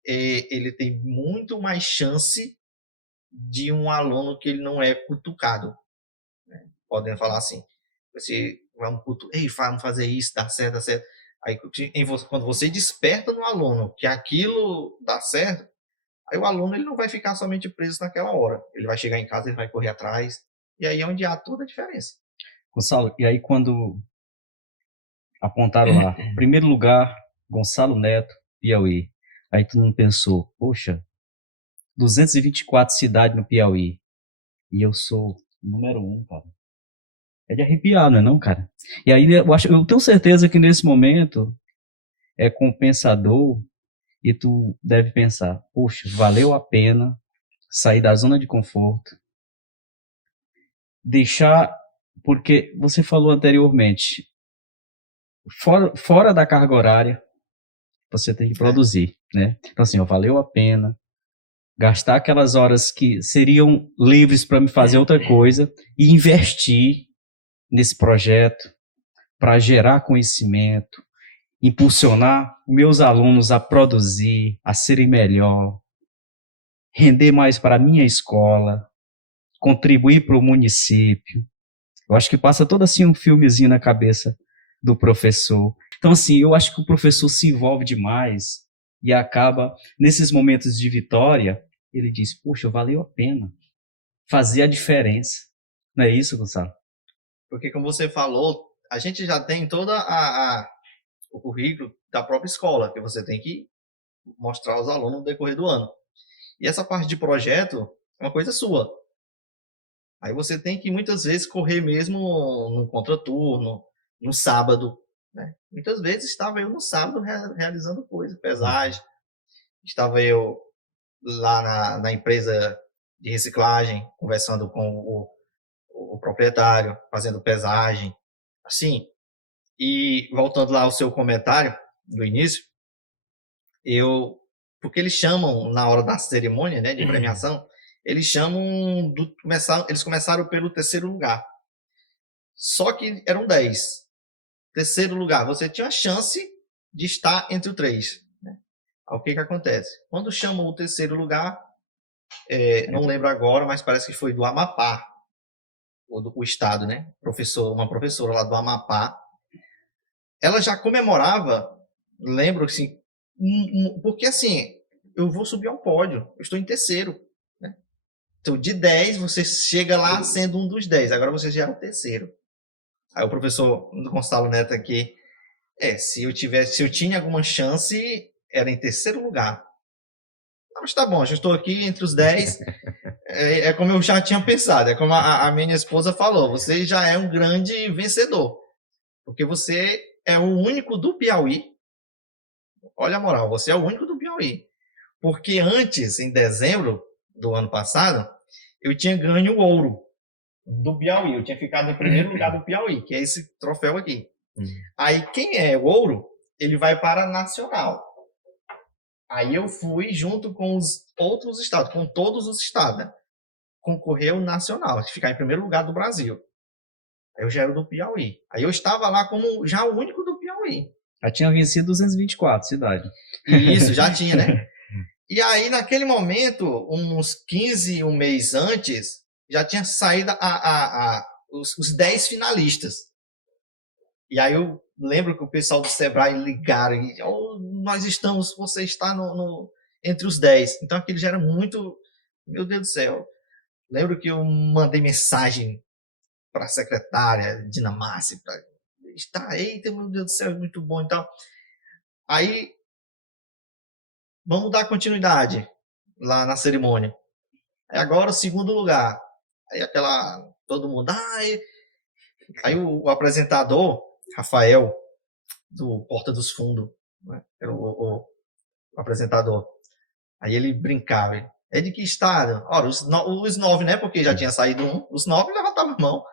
ele tem muito mais chance de um aluno que ele não é cutucado. Né? Podem falar assim. Vamos fazer isso, dá certo, dá certo. Aí, quando você desperta no aluno que aquilo dá certo, aí o aluno ele não vai ficar somente preso naquela hora. Ele vai chegar em casa, ele vai correr atrás. E aí é onde há toda a diferença. Gonçalo, e aí quando apontaram lá, primeiro lugar, Gonçalo Neto, Piauí. Aí todo mundo pensou, poxa, 224 cidades no Piauí. E eu sou o número 1, cara. É de arrepiar, não é não, cara? E aí eu tenho certeza que nesse momento é compensador e tu deve pensar, poxa, valeu a pena sair da zona de conforto, deixar, porque você falou anteriormente, fora da carga horária, você tem que produzir, né? Então assim, valeu a pena gastar aquelas horas que seriam livres para me fazer outra coisa e investir nesse projeto para gerar conhecimento, impulsionar meus alunos a produzir, a serem melhor, render mais para a minha escola, contribuir para o município. Eu acho que passa todo assim um filmezinho na cabeça do professor. Então, assim, eu acho que o professor se envolve demais e acaba, nesses momentos de vitória, ele diz, poxa, valeu a pena fazer a diferença. Não é isso, Gonçalo? Porque, como você falou, a gente já tem todo o currículo da própria escola, que você tem que mostrar aos alunos no decorrer do ano. E essa parte de projeto é uma coisa sua. Aí você tem que, muitas vezes, correr mesmo num contraturno, no sábado. Né? Muitas vezes estava eu no sábado realizando coisa, pesagem. Estava eu lá na empresa de reciclagem, conversando com o proprietário, fazendo pesagem. Assim, e voltando lá ao seu comentário do início, porque eles chamam, na hora da cerimônia, né, de premiação, eles começaram pelo terceiro lugar. Só que eram 10. Terceiro lugar, você tinha a chance de estar entre os 3. Né? O que acontece? Quando chamam o terceiro lugar, não lembro agora, mas parece que foi do Amapá, o estado, né? Uma professora lá do Amapá, ela já comemorava, lembro assim, porque assim, eu vou subir ao pódio, eu estou em terceiro. Né? Então, de 10, você chega lá sendo um dos 10, agora você já é o terceiro. Aí o professor Gonçalo Neto aqui, se eu tinha alguma chance, era em terceiro lugar. Mas tá bom, já estou aqui entre os 10. É como eu já tinha pensado, é como a minha esposa falou, você já é um grande vencedor. Porque você é o único do Piauí. Olha a moral, você é o único do Piauí. Porque antes, em dezembro do ano passado, eu tinha ganho o ouro do Piauí. Eu tinha ficado em primeiro lugar do Piauí, que é esse troféu aqui. Aí quem é o ouro, ele vai para a nacional. Aí eu fui junto com os outros estados, com todos os estados, né? Concorrer ao nacional, ficar em primeiro lugar do Brasil. Aí eu já era do Piauí. Aí eu estava lá como já o único do Piauí. Já tinha vencido 224 cidades. Isso, já tinha, né? E aí, naquele momento, um mês antes, já tinha saído os 10 finalistas. E aí eu lembro que o pessoal do Sebrae ligaram e você está entre os 10. Então aquilo já era muito, meu Deus do céu. Lembro que eu mandei mensagem para a secretária Dinamarca, eita, meu Deus do céu, é muito bom e tal. Aí, vamos dar continuidade lá na cerimônia. Aí agora o segundo lugar. Aí todo mundo, aí o apresentador, Rafael, do Porta dos Fundos, né? Era o apresentador. Aí ele brincava, é de que estado? Ora, os 9, né? Porque já tinha saído um, os 9 levantavam a mão.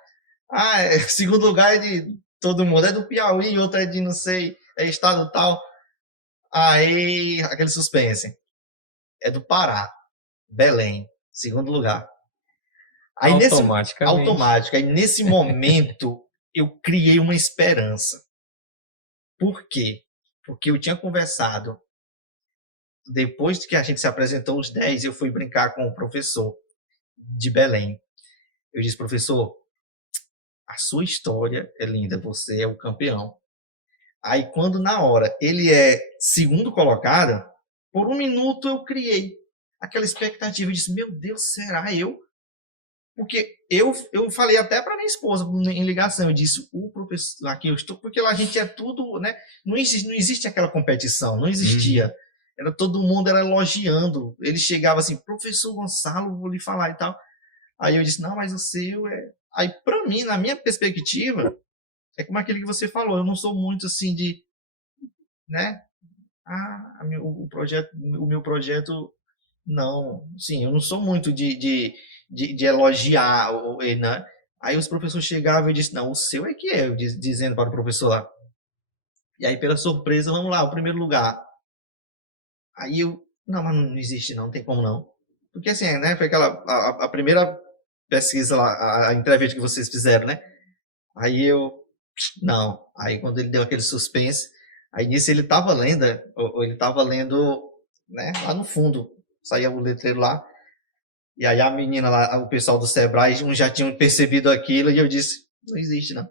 Segundo lugar é de todo mundo, é do Piauí, outro é de não sei, é estado tal. Aí, aquele suspense. É do Pará, Belém, segundo lugar. Aí automático. Aí nesse momento, eu criei uma esperança. Por quê? Porque eu tinha conversado. Depois que a gente se apresentou os 10, eu fui brincar com o professor de Belém. Eu disse, professor, a sua história é linda, você é o campeão. Aí, quando na hora ele é segundo colocado, por um minuto eu criei aquela expectativa. Eu disse, meu Deus, será eu? Porque eu falei até para minha esposa em ligação, eu disse, o professor, aqui eu estou, porque lá a gente é tudo, né? Não existe aquela competição, não existia. Era todo mundo era elogiando. Ele chegava assim, professor Gonçalo, vou lhe falar e tal. Aí eu disse, não, mas o seu é... Aí, para mim, na minha perspectiva, é como aquele que você falou, eu não sou muito assim de, né? O meu projeto, não. Sim, eu não sou muito de elogiar, né? Aí os professores chegavam e disseram, não, o seu é que é, eu dizendo para o professor lá. E aí, pela surpresa, vamos lá, o primeiro lugar. Aí eu, não, mas não existe não tem como não. Porque assim, né, foi a primeira pesquisa lá, a entrevista que vocês fizeram, né? Aí eu, não. Aí quando ele deu aquele suspense, aí nisso ele estava lendo, né, lá no fundo, saía o letreiro lá. E aí a menina lá, o pessoal do Sebrae, uns já tinham percebido aquilo e eu disse, não existe não.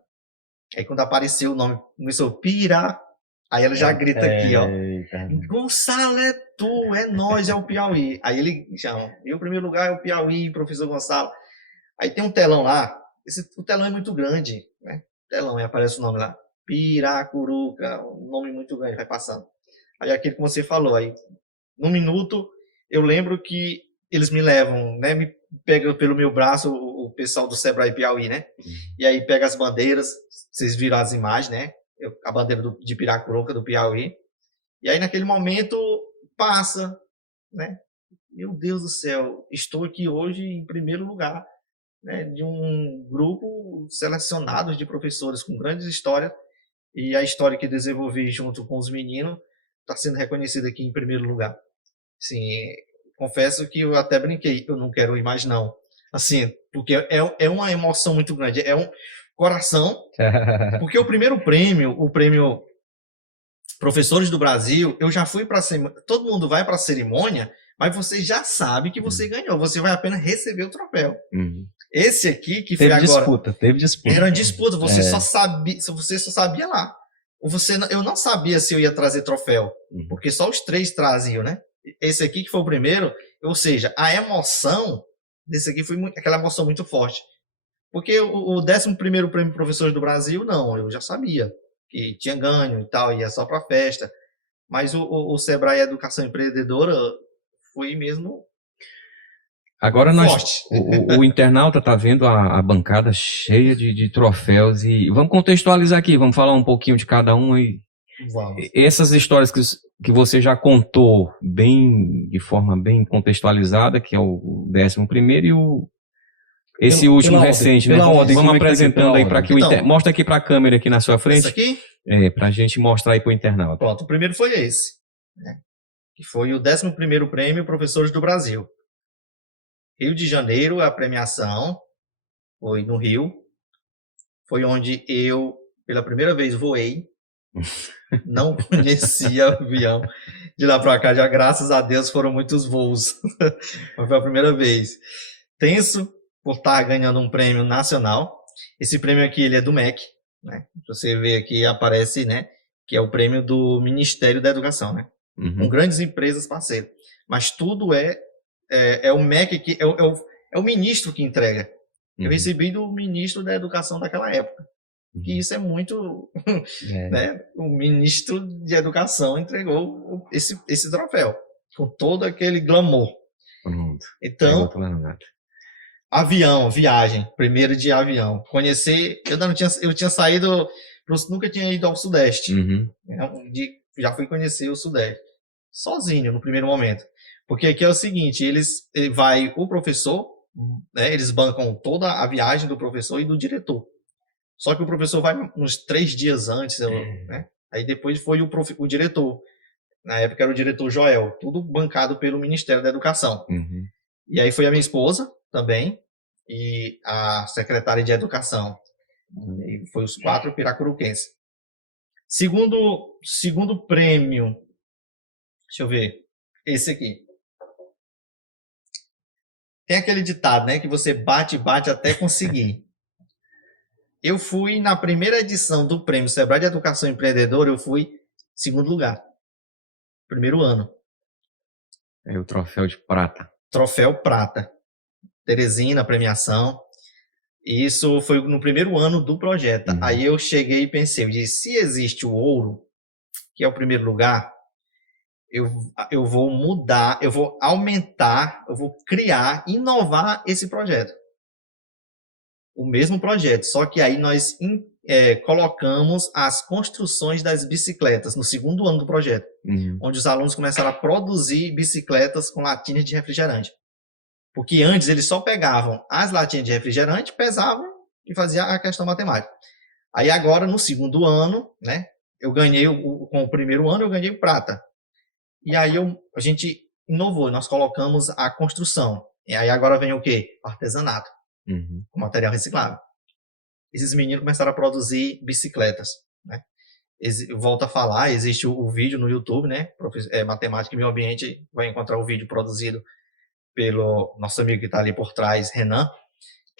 Aí quando apareceu o nome, começou Pirá, aí ela já grita aqui, ó. Gonçalo, é tu, é nós, é o Piauí. Aí ele chama, e o primeiro lugar é o Piauí, professor Gonçalo. Aí tem um telão lá, o telão é muito grande, né? Telão, aí aparece o nome lá, Piracuruca, um nome muito grande, vai passando. Aí aquele que você falou, aí num minuto eu lembro que eles me levam, né? Me pegam pelo meu braço o pessoal do Sebrae Piauí, né? E aí pega as bandeiras, vocês viram as imagens, né? A bandeira de Piracuruca, do Piauí. E aí naquele momento passa, né? Meu Deus do céu, estou aqui hoje em primeiro lugar, né? De um grupo selecionado de professores com grandes histórias. E a história que desenvolvi junto com os meninos está sendo reconhecida aqui em primeiro lugar. Sim, confesso que eu até brinquei, eu não quero ir mais não. Assim, porque é uma emoção muito grande, é um coração, porque o primeiro prêmio, o prêmio Professores do Brasil, eu já fui para todo mundo vai para a cerimônia, mas você já sabe que você ganhou, você vai apenas receber o troféu. Esse aqui que teve foi disputa, agora, teve disputa. Era uma disputa, você só sabia lá. Eu não sabia se eu ia trazer troféu, porque só os 3 traziam, né? Esse aqui que foi o primeiro, ou seja, a emoção desse aqui foi aquela emoção muito forte. Porque o 11º Prêmio Professores do Brasil, não, eu já sabia que tinha ganho e tal, ia só para festa. Mas o Sebrae Educação Empreendedora foi mesmo agora forte. O internauta está vendo a bancada cheia de troféus e vamos contextualizar aqui, vamos falar um pouquinho de cada um e essas histórias que você já contou de forma bem contextualizada, que é o 11º e esse último recente, né? Vamos apresentando aí para que mostra aqui para a câmera aqui na sua frente. Esse aqui? Para a gente mostrar aí para o internauta. Pronto, o primeiro foi esse, né? Que foi o 11º Prêmio Professores do Brasil. Rio de Janeiro, a premiação foi no Rio. Foi onde eu, pela primeira vez, voei. Não conhecia avião. De lá para cá, já graças a Deus, foram muitos voos. Foi a primeira vez. Tenso por estar ganhando um prêmio nacional. Esse prêmio aqui, ele é do MEC, né? Você vê aqui, aparece, né? Que é o prêmio do Ministério da Educação, né? Com grandes empresas parceiras. Mas tudo é o MEC, que é o ministro que entrega. Eu recebi do ministro da Educação daquela época. Que isso é muito... né? O ministro de Educação entregou esse troféu. Com todo aquele glamour. Então... Avião, viagem, primeiro de avião. Conhecer, eu tinha saído, nunca tinha ido ao Sudeste. Já fui conhecer o Sudeste. Sozinho, no primeiro momento. Porque aqui é o seguinte, o professor, né, eles bancam toda a viagem do professor e do diretor. Só que o professor vai uns 3 dias antes, né? Aí depois foi o diretor. Na época era o diretor Joel, tudo bancado pelo Ministério da Educação. E aí foi a minha esposa, também, e a secretária de Educação. E foi os 4 piracuruquenses. Segundo prêmio, deixa eu ver, esse aqui. Tem aquele ditado, né, que você bate até conseguir. Eu fui na primeira edição do prêmio Sebrae de Educação Empreendedora, eu fui segundo lugar. Primeiro ano. É o troféu de prata. Troféu prata. Teresina, premiação. Isso foi no primeiro ano do projeto. Aí eu cheguei e pensei, eu disse, se existe o ouro, que é o primeiro lugar, eu vou mudar, eu vou aumentar, eu vou criar, inovar esse projeto. O mesmo projeto, só que aí nós colocamos as construções das bicicletas no segundo ano do projeto, onde os alunos começaram a produzir bicicletas com latinhas de refrigerante. Porque antes eles só pegavam as latinhas de refrigerante, pesavam e faziam a questão matemática. Aí agora, no segundo ano, né, eu ganhei, com o primeiro ano eu ganhei o prata. E aí a gente inovou, nós colocamos a construção. E aí agora vem o quê? Artesanato, com material reciclável. Esses meninos começaram a produzir bicicletas, né? volto a falar, existe o vídeo no YouTube, né? Matemática e Meio Ambiente, vai encontrar o vídeo produzido pelo nosso amigo que está ali por trás, Renan.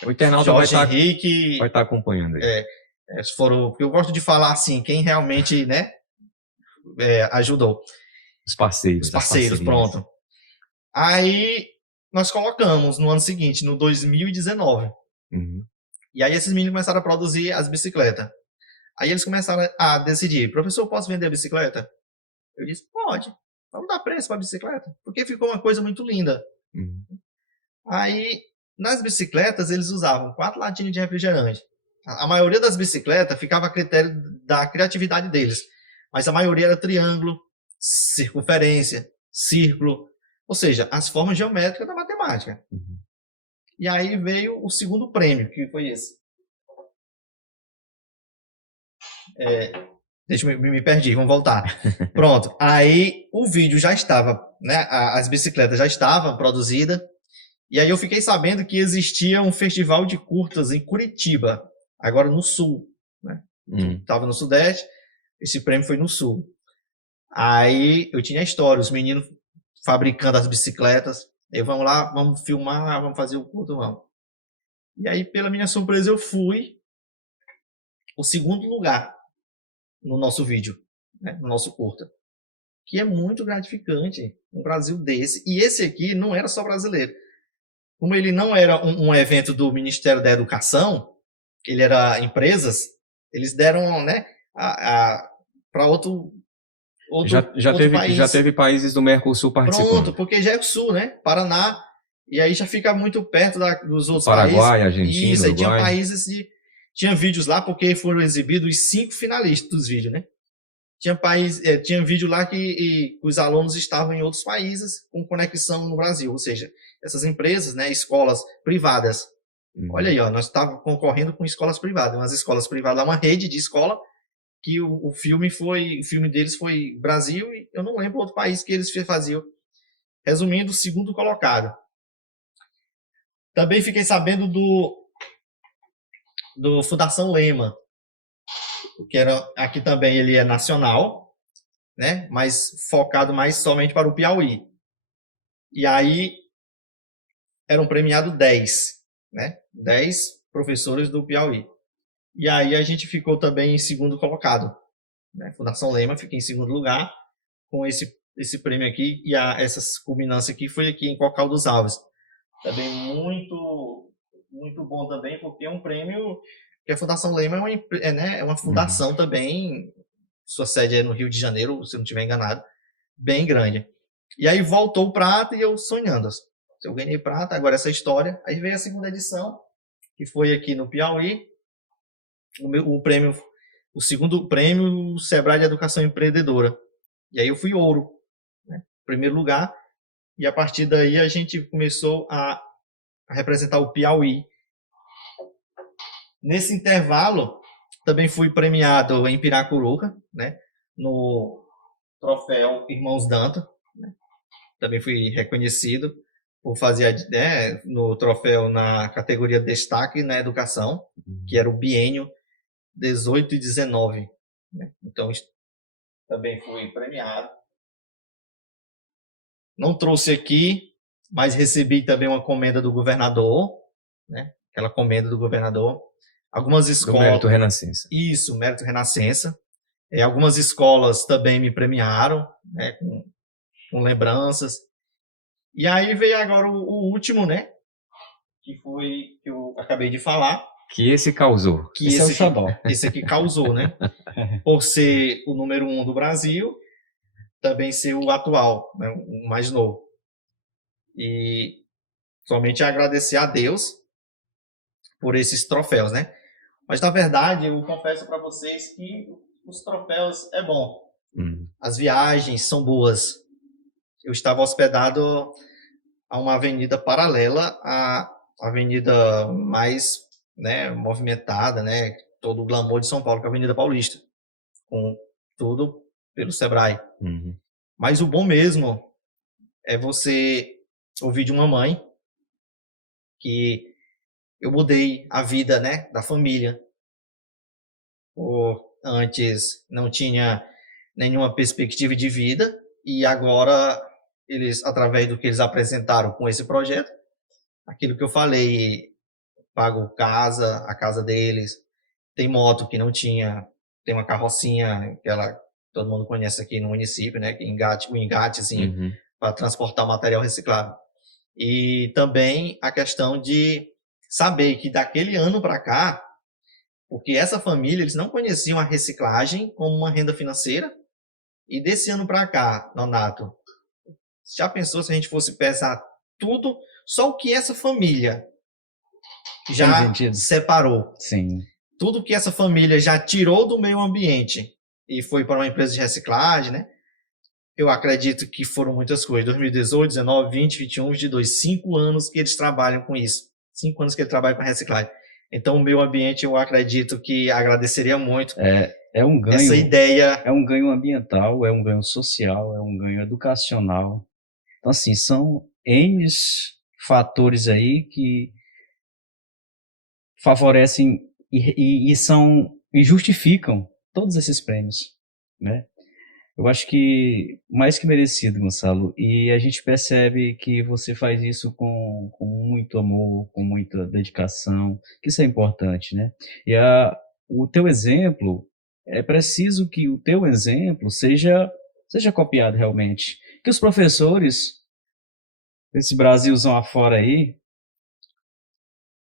O internauta Jorge vai Henrique. estar acompanhando aí. Eu gosto de falar assim, quem realmente, né, ajudou. Os parceiros, pronto. Aí nós colocamos no ano seguinte, no 2019. Uhum. E aí esses meninos começaram a produzir as bicicletas. Aí eles começaram a decidir, professor, posso vender a bicicleta? Eu disse, pode. Vamos dar preço para a bicicleta. Porque ficou uma coisa muito linda. Uhum. Aí, nas bicicletas, eles usavam 4 latinhas de refrigerante. A maioria das bicicletas ficava a critério da criatividade deles. Mas a maioria era triângulo, circunferência, círculo. Ou seja, as formas geométricas da matemática. Uhum. E aí veio o segundo prêmio, que foi esse. Deixa eu me perdi, vamos voltar. Pronto. Aí o vídeo já estava, né? As bicicletas já estavam produzidas. E aí eu fiquei sabendo que existia um festival de curtas em Curitiba, agora no sul, né? Estava no Sudeste, esse prêmio foi no Sul. Aí eu tinha a história, os meninos fabricando as bicicletas. Aí vamos lá, vamos filmar, vamos fazer o curto, vamos. E aí, pela minha surpresa, eu fui o segundo lugar no nosso vídeo, né? No nosso curta. Que é muito gratificante, um Brasil desse. E esse aqui não era só brasileiro. Como ele não era um evento do Ministério da Educação, ele era empresas, eles deram, né, para outro país. Já teve países do Mercosul participando. Pronto, porque já é o Sul, né? Paraná, e aí já fica muito perto dos outros Paraguai, países. Argentina, Isso, aí Uruguai. tinha países tinha vídeos lá, porque foram exibidos os 5 finalistas dos vídeos, né? Tinha vídeo lá que os alunos estavam em outros países com conexão no Brasil, ou seja, essas empresas, né, escolas privadas. Olha aí, ó, nós estávamos concorrendo com escolas privadas, umas escolas privadas, uma rede de escola que o filme deles foi Brasil e eu não lembro outro país que eles faziam. Resumindo, o segundo colocado. Também fiquei sabendo do Fundação Lema, que aqui também ele é nacional, né? Mas focado mais somente para o Piauí. E aí eram premiados 10, né? 10 professores do Piauí. E aí a gente ficou também em segundo colocado, né? Fundação Lema fica em segundo lugar com esse prêmio aqui, e essa culminância aqui foi aqui em Cocal dos Alves. Também muito, muito bom também, porque é um prêmio que a Fundação Lema é uma fundação também, sua sede é no Rio de Janeiro, se não estiver enganado, bem grande. E aí voltou o prata e eu sonhando. Eu ganhei prata, agora essa história. Aí veio a segunda edição, que foi aqui no Piauí. O segundo prêmio, o Sebrae de Educação Empreendedora. E aí eu fui ouro, né? Primeiro lugar. E a partir daí a gente começou a representar o Piauí. Nesse intervalo, também fui premiado em Piracuruca, né? No troféu Irmãos Dantas. Né? Também fui reconhecido por fazer no troféu na categoria Destaque na Educação, que era o biênio 18 e 19. Né? Então, também fui premiado. Não trouxe aqui, mas recebi também uma comenda do governador, né? Aquela comenda do governador. Algumas escolas... Do Mérito Renascença. Isso, Mérito Renascença. Algumas escolas também me premiaram, né? Com lembranças. E aí veio agora o último, né? Que foi que eu acabei de falar. Que esse causou. Esse aqui causou, né? Por ser o número 1 do Brasil, também ser o atual, né? O mais novo. E somente agradecer a Deus por esses troféus, né? Mas, na verdade, eu confesso para vocês que os troféus é bom. As viagens são boas. Eu estava hospedado a uma avenida paralela à avenida mais, né, movimentada, né? Todo o glamour de São Paulo, que é a Avenida Paulista. Com tudo pelo Sebrae. Mas o bom mesmo é você ouvir de uma mãe que eu mudei a vida, né, da família. Por antes não tinha nenhuma perspectiva de vida, e agora eles, através do que eles apresentaram com esse projeto, aquilo que eu falei, pago casa, a casa deles, tem moto que não tinha, tem uma carrocinha que todo mundo conhece aqui no município, né, que o engate assim, para transportar material reciclado. E também a questão de saber que daquele ano para cá, porque essa família, eles não conheciam a reciclagem como uma renda financeira, e desse ano para cá, Nonato, já pensou se a gente fosse pesar tudo, só o que essa família já separou? Sim. Tudo que essa família já tirou do meio ambiente e foi para uma empresa de reciclagem, né? Eu acredito que foram muitas coisas. 2018, 19, 20, 21, 22, 5 anos que eles trabalham com isso. 5 anos que eles trabalham com reciclagem. Então, o meio ambiente, eu acredito que agradeceria muito é um ganho, essa ideia. É um ganho ambiental, é um ganho social, é um ganho educacional. Então, assim, são N fatores aí que favorecem e justificam todos esses prêmios, né? Eu acho que mais que merecido, Gonçalo, e a gente percebe que você faz isso com muito amor, com muita dedicação, que isso é importante, né? E o teu exemplo, é preciso que o teu exemplo seja copiado realmente. Que os professores, esse Brasilzão afora aí,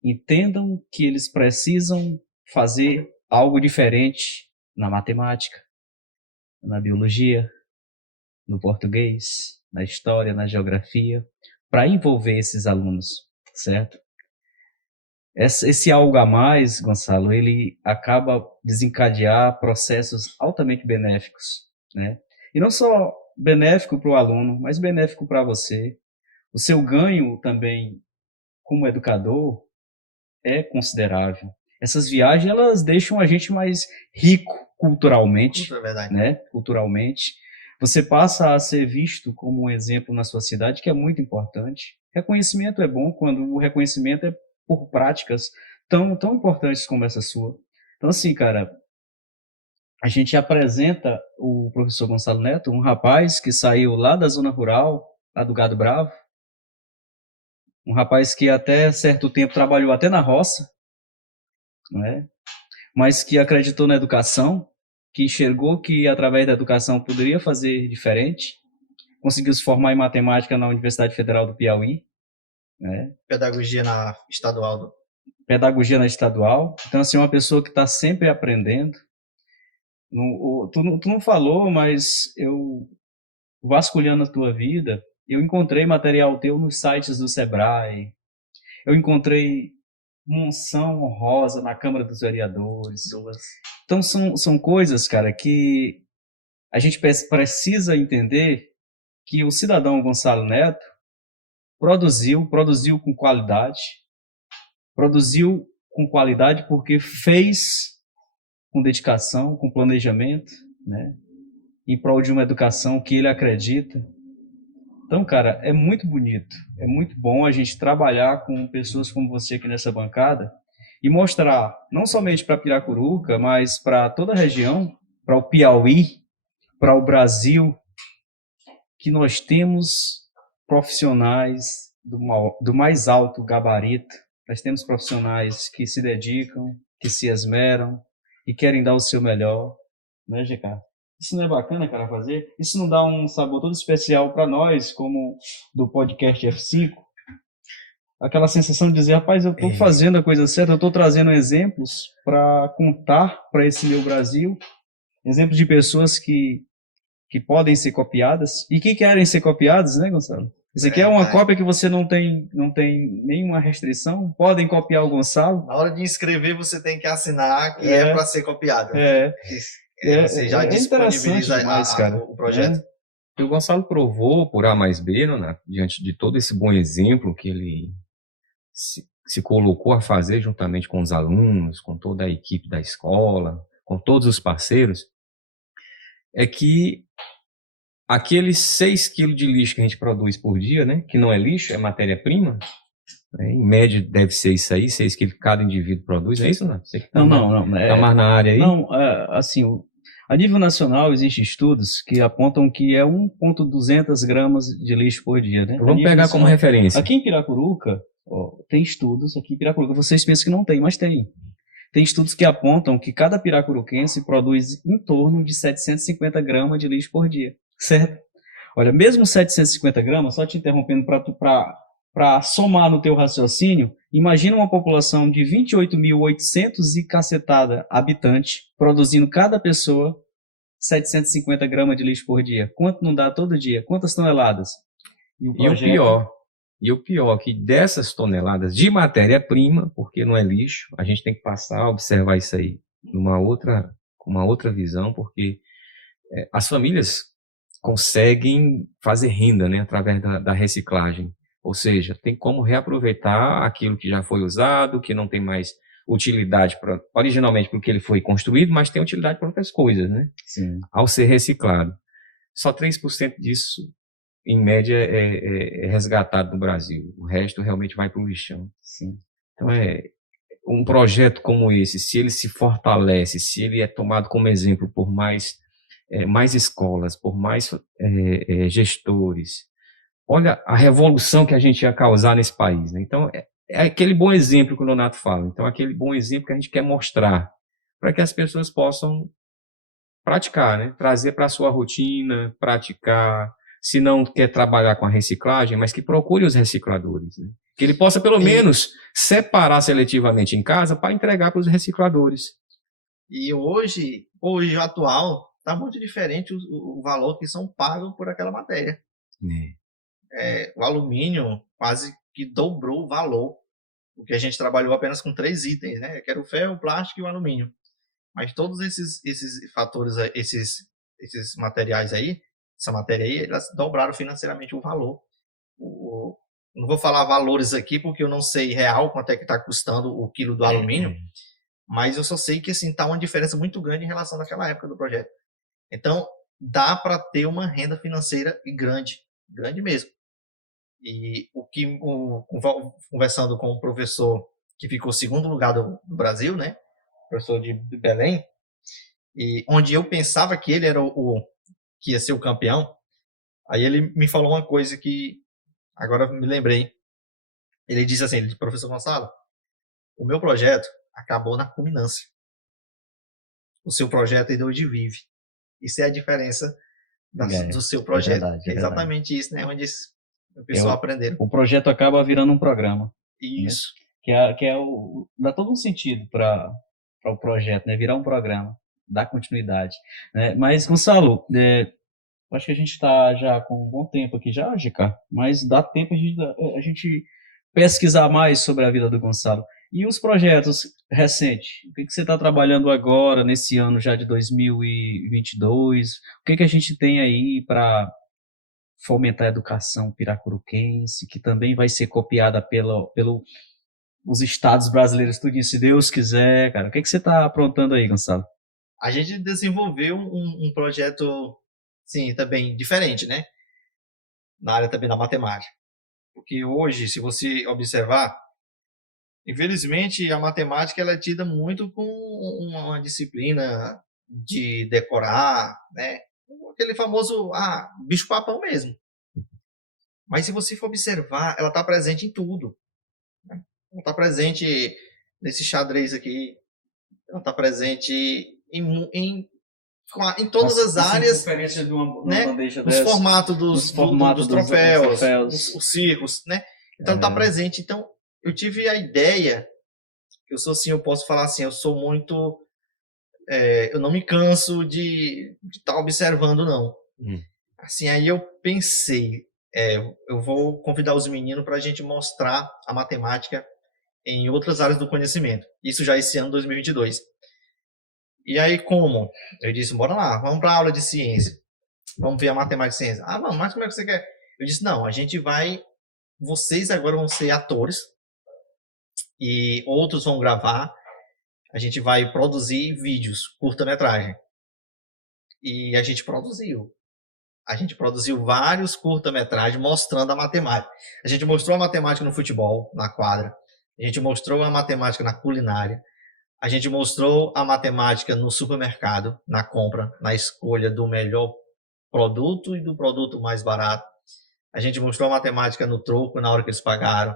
entendam que eles precisam fazer algo diferente na matemática, na biologia, no português, na história, na geografia, para envolver esses alunos, certo? Esse algo a mais, Gonçalo, ele acaba desencadear processos altamente benéficos, né? E não só benéfico para o aluno, mas benéfico para você. O seu ganho também, como educador, é considerável. Essas viagens, elas deixam a gente mais rico culturalmente, né? Culturalmente. Você passa a ser visto como um exemplo na sua cidade, que é muito importante. Reconhecimento é bom quando o reconhecimento é por práticas tão importantes como essa sua. Então, assim, cara, a gente apresenta o professor Gonçalo Neto, um rapaz que saiu lá da zona rural, lá do Gado Bravo, um rapaz que até certo tempo trabalhou até na roça, né? Mas que acreditou na educação, que enxergou que através da educação poderia fazer diferente, conseguiu se formar em matemática na Universidade Federal do Piauí, né? Pedagogia na estadual. Pedagogia na estadual. Então, assim, uma pessoa que está sempre aprendendo. Tu não falou, mas eu, vasculhando a tua vida, eu encontrei material teu nos sites do Sebrae, eu encontrei menção honrosa na Câmara dos Vereadores. Então, são coisas, cara, que a gente precisa entender que o cidadão Gonçalo Neto produziu com qualidade, porque fez com dedicação, com planejamento, né, em prol de uma educação que ele acredita. Então, cara, é muito bonito, é muito bom a gente trabalhar com pessoas como você aqui nessa bancada e mostrar, não somente para Piracuruca, mas para toda a região, para o Piauí, para o Brasil, que nós temos profissionais do mais alto gabarito. Nós temos profissionais que se dedicam, que se esmeram e querem dar o seu melhor, né, GK? Isso não é bacana, cara, fazer? Isso não dá um sabor todo especial para nós, como do podcast F5? Aquela sensação de dizer, rapaz, eu estou fazendo a coisa certa, eu estou trazendo exemplos para contar para esse meu Brasil, exemplos de pessoas que podem ser copiadas e que querem ser copiadas, né, Gonçalo? Isso aqui é uma cópia que você não tem nenhuma restrição. Podem copiar o Gonçalo. Na hora de inscrever, você tem que assinar que é para ser copiado. Você já disponibiliza o projeto. E o Gonçalo provou por A mais B, né, diante de todo esse bom exemplo que ele se colocou a fazer juntamente com os alunos, com toda a equipe da escola, com todos os parceiros, é que aqueles 6 quilos de lixo que a gente produz por dia, né, que não é lixo, é matéria-prima, Né? Em média deve ser isso aí, 6 quilos que cada indivíduo produz, é isso, não? Você que tá Não. Tá mais na área aí? Não, assim, a nível nacional existem estudos que apontam que é 1.200 gramas de lixo por dia, né? Vamos pegar como referência. Aqui em Piracuruca, tem estudos, aqui em Piracuruca, vocês pensam que não tem, mas tem. Tem estudos que apontam que cada piracuruquense produz em torno de 750 gramas de lixo por dia, certo? Olha, mesmo 750 gramas, só te interrompendo para somar no teu raciocínio, imagina uma população de 28.800 e cacetada habitantes, produzindo cada pessoa 750 gramas de lixo por dia. Quanto não dá todo dia? Quantas toneladas? E o pior, que dessas toneladas de matéria-prima, porque não é lixo, a gente tem que passar a observar isso aí com uma outra visão, porque as famílias conseguem fazer renda, né, através da reciclagem. Ou seja, tem como reaproveitar aquilo que já foi usado, que não tem mais utilidade originalmente porque ele foi construído, mas tem utilidade para outras coisas, né? Sim. Ao ser reciclado. Só 3% disso, em média, é resgatado no Brasil. O resto realmente vai para o lixão. Sim. Então, um projeto como esse, se ele se fortalece, se ele é tomado como exemplo por mais escolas, por mais gestores, olha a revolução que a gente ia causar nesse país, né? Então, é aquele bom exemplo que o Nonato fala. Então, aquele bom exemplo que a gente quer mostrar para que as pessoas possam praticar, né? Trazer para a sua rotina, praticar. Se não quer trabalhar com a reciclagem, mas que procure os recicladores, né? Que ele possa, pelo menos, separar seletivamente em casa para entregar para os recicladores. E hoje o atual, está muito diferente o valor que são pagos por aquela matéria. O alumínio quase que dobrou o valor, porque a gente trabalhou apenas com 3 itens, né? Que era o ferro, o plástico e o alumínio. Mas todos esses fatores, esses materiais aí, essa matéria aí, elas dobraram financeiramente o valor. Não vou falar valores aqui, porque eu não sei real quanto é que está custando o quilo do alumínio, mas eu só sei que assim, está uma diferença muito grande em relação àquela época do projeto. Então, dá para ter uma renda financeira grande mesmo. E conversando com um professor que ficou segundo lugar do Brasil, né? Professor de Belém, e onde eu pensava que ele era que ia ser o campeão, aí ele me falou uma coisa que agora me lembrei. Ele disse assim, professor Gonçalo, o meu projeto acabou na culminância. O seu projeto ainda hoje vive. Isso é a diferença do seu projeto. Verdade, exatamente isso, né? Onde o pessoal aprenderam. O projeto acaba virando um programa. Isso. Né? Dá todo um sentido para o projeto, né? Virar um programa, dar continuidade. Né? Mas, Gonçalo, acho que a gente está já com um bom tempo aqui já, GK, mas dá tempo a gente pesquisar mais sobre a vida do Gonçalo. E os projetos recentes? O que você está trabalhando agora, nesse ano já de 2022? O que a gente tem aí para fomentar a educação piracuruquense, que também vai ser copiada pelos estados brasileiros, tudo isso, se Deus quiser, cara. O que você está aprontando aí, Gonçalo? A gente desenvolveu um projeto, sim, também diferente, né? Na área também da matemática. Porque hoje, se você observar, infelizmente, a matemática ela é tida muito com uma disciplina de decorar, né? Aquele famoso, bicho-papão mesmo. Mas se você for observar, ela está presente em tudo. Né? Ela está presente nesse xadrez aqui, ela está presente em todas as áreas, né? Nos formatos dos troféus, os circos, né? Então está presente. Então eu tive a ideia, eu sou assim, eu posso falar assim, eu sou muito, eu não me canso de estar observando não. Assim, aí eu pensei, eu vou convidar os meninos para a gente mostrar a matemática em outras áreas do conhecimento. Isso já esse ano 2022. E aí como? Eu disse, bora lá, vamos para a aula de ciência. Vamos ver a matemática e ciência. Vamos, mas como é que você quer? Eu disse, não, vocês agora vão ser atores e outros vão gravar. A gente vai produzir vídeos, curta-metragem. E a gente produziu. A gente produziu vários curta-metragens mostrando a matemática. A gente mostrou a matemática no futebol, na quadra. A gente mostrou a matemática na culinária. A gente mostrou a matemática no supermercado, na compra, na escolha do melhor produto e do produto mais barato. A gente mostrou a matemática no troco, na hora que eles pagaram.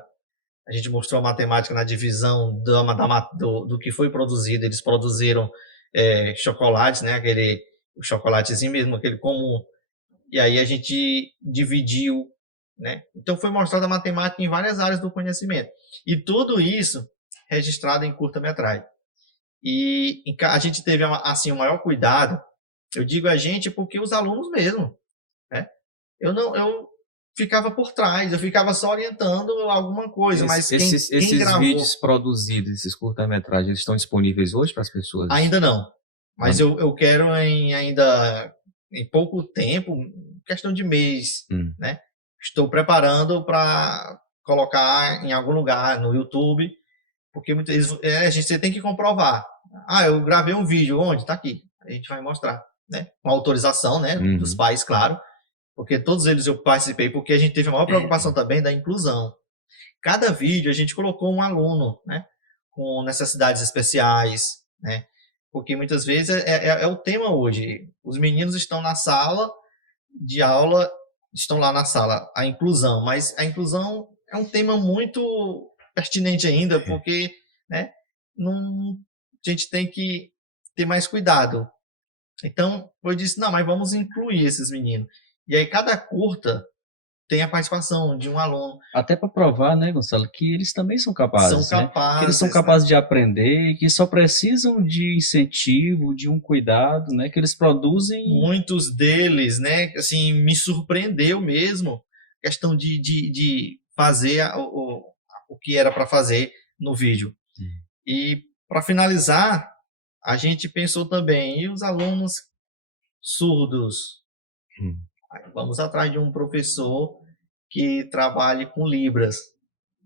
A gente mostrou a matemática na divisão do que foi produzido. Eles produziram chocolates, né? O chocolatezinho mesmo, aquele comum. E aí a gente dividiu, né? Então foi mostrada a matemática em várias áreas do conhecimento. E tudo isso registrado em curta-metragem. E a gente teve, assim, o maior cuidado. Eu digo a gente porque os alunos mesmo, né? Eu ficava por trás, eu ficava só orientando alguma coisa, mas esses gravou... vídeos produzidos, esses curta-metragens, eles estão disponíveis hoje para as pessoas? Ainda não, mas eu quero ainda em pouco tempo, questão de mês, né? Estou preparando para colocar em algum lugar no YouTube, porque muitas vezes você tem que comprovar. Eu gravei um vídeo, onde? Está aqui. A gente vai mostrar, né? Com autorização, né? Dos pais, claro. Porque todos eles eu participei, porque a gente teve a maior preocupação também da inclusão. Cada vídeo a gente colocou um aluno, né? Com necessidades especiais, né? Porque muitas vezes é o tema hoje. Os meninos estão na sala de aula, estão lá na sala, a inclusão. Mas a inclusão é um tema muito pertinente ainda, porque, né? A gente tem que ter mais cuidado. Então, eu disse, não, mas vamos incluir esses meninos. E aí cada curta tem a participação de um aluno. Até para provar, né, Gonçalo, que eles também são capazes. São capazes. Né? Que eles são capazes de aprender, que só precisam de incentivo, de um cuidado, né? Que eles produzem. Muitos deles, né, assim, me surpreendeu mesmo a questão de fazer o que era para fazer no vídeo. E para finalizar, a gente pensou também, e os alunos surdos? Vamos atrás de um professor que trabalhe com Libras.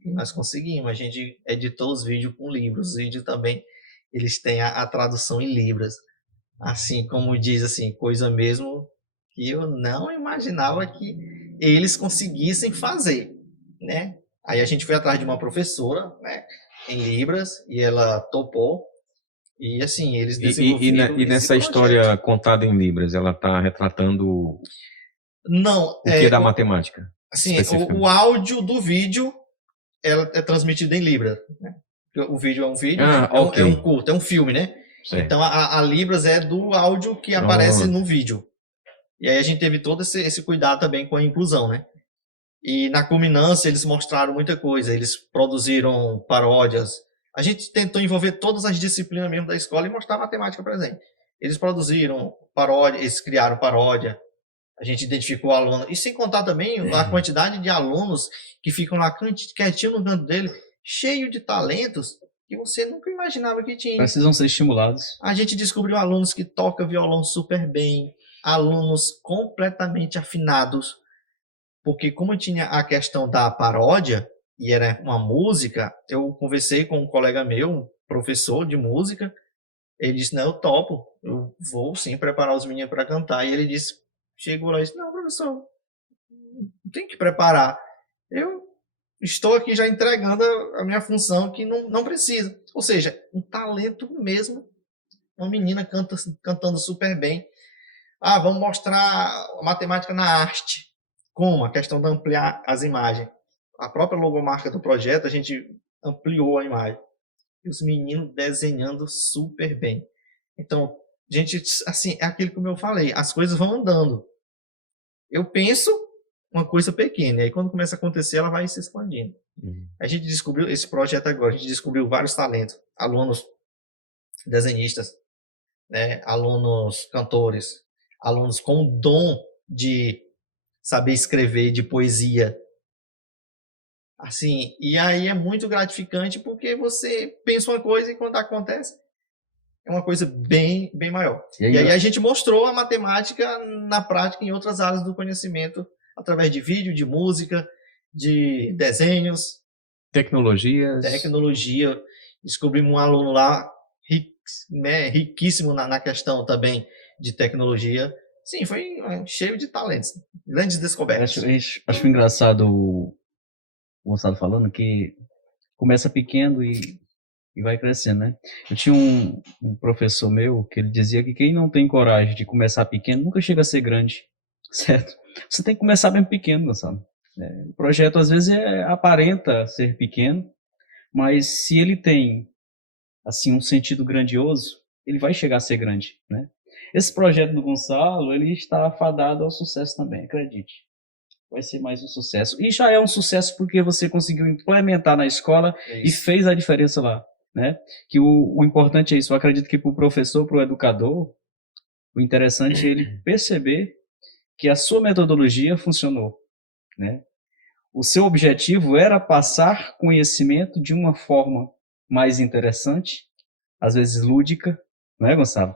E nós conseguimos. A gente editou os vídeos com Libras. Os vídeos também, eles têm a tradução em Libras. Assim, como diz, assim, coisa mesmo que eu não imaginava que eles conseguissem fazer, né? Aí a gente foi atrás de uma professora, né, em Libras, e ela topou. E assim, eles desenvolveram E nessa história contada em Libras, ela está retratando... Não, o que da matemática? Assim, o áudio do vídeo é transmitido em Libras, né? O vídeo é um vídeo, é um curto, é um filme, né? Certo. Então a Libras é do áudio que aparece no vídeo. E aí a gente teve todo esse cuidado também com a inclusão, né? E na culminância eles mostraram muita coisa, eles produziram paródias. A gente tentou envolver todas as disciplinas mesmo da escola e mostrar a matemática presente. Eles produziram paródia, eles criaram paródia. A gente identificou o aluno. E sem contar também a quantidade de alunos que ficam lá quietinho no canto dele, cheio de talentos que você nunca imaginava que tinha. Precisam ser estimulados. A gente descobriu alunos que tocam violão super bem, alunos completamente afinados, porque como tinha a questão da paródia, e era uma música, eu conversei com um colega meu, um professor de música, ele disse, não, eu topo, eu vou sim preparar os meninos para cantar. E ele disse, chegou lá e disse, não, professor, tem que preparar. Eu estou aqui já entregando a minha função que não precisa. Ou seja, um talento mesmo, uma menina cantando super bem. Vamos mostrar a matemática na arte. Como? A questão de ampliar as imagens. A própria logomarca do projeto, a gente ampliou a imagem. E os meninos desenhando super bem. Então, gente, assim, é aquilo que eu falei, as coisas vão andando. Eu penso uma coisa pequena, e aí quando começa a acontecer, ela vai se expandindo. A gente descobriu esse projeto agora, a gente descobriu vários talentos, alunos desenhistas, né, alunos cantores, alunos com dom de saber escrever, de poesia. Assim, e aí é muito gratificante porque você pensa uma coisa e quando acontece é uma coisa bem, bem maior. E aí a gente mostrou a matemática na prática em outras áreas do conhecimento, através de vídeo, de música, de desenhos. Tecnologia. Descobrimos um aluno lá riquíssimo na questão também de tecnologia. sim, foi cheio de talentos, grandes descobertas. Acho engraçado o Gonçalo falando que começa pequeno e vai crescendo, né? Eu tinha um professor meu que ele dizia que quem não tem coragem de começar pequeno nunca chega a ser grande, certo? Você tem que começar bem pequeno, Gonçalo. O projeto às vezes aparenta ser pequeno, mas se ele tem assim um sentido grandioso, ele vai chegar a ser grande, né? Esse projeto do Gonçalo, ele está afadado ao sucesso também, acredite. Vai ser mais um sucesso. E já é um sucesso porque você conseguiu implementar na escola e fez a diferença lá, né? Que o importante é isso. Eu acredito que para o professor, para o educador, o interessante é ele perceber que a sua metodologia funcionou, né? O seu objetivo era passar conhecimento de uma forma mais interessante, às vezes lúdica, não é, Gonçalo?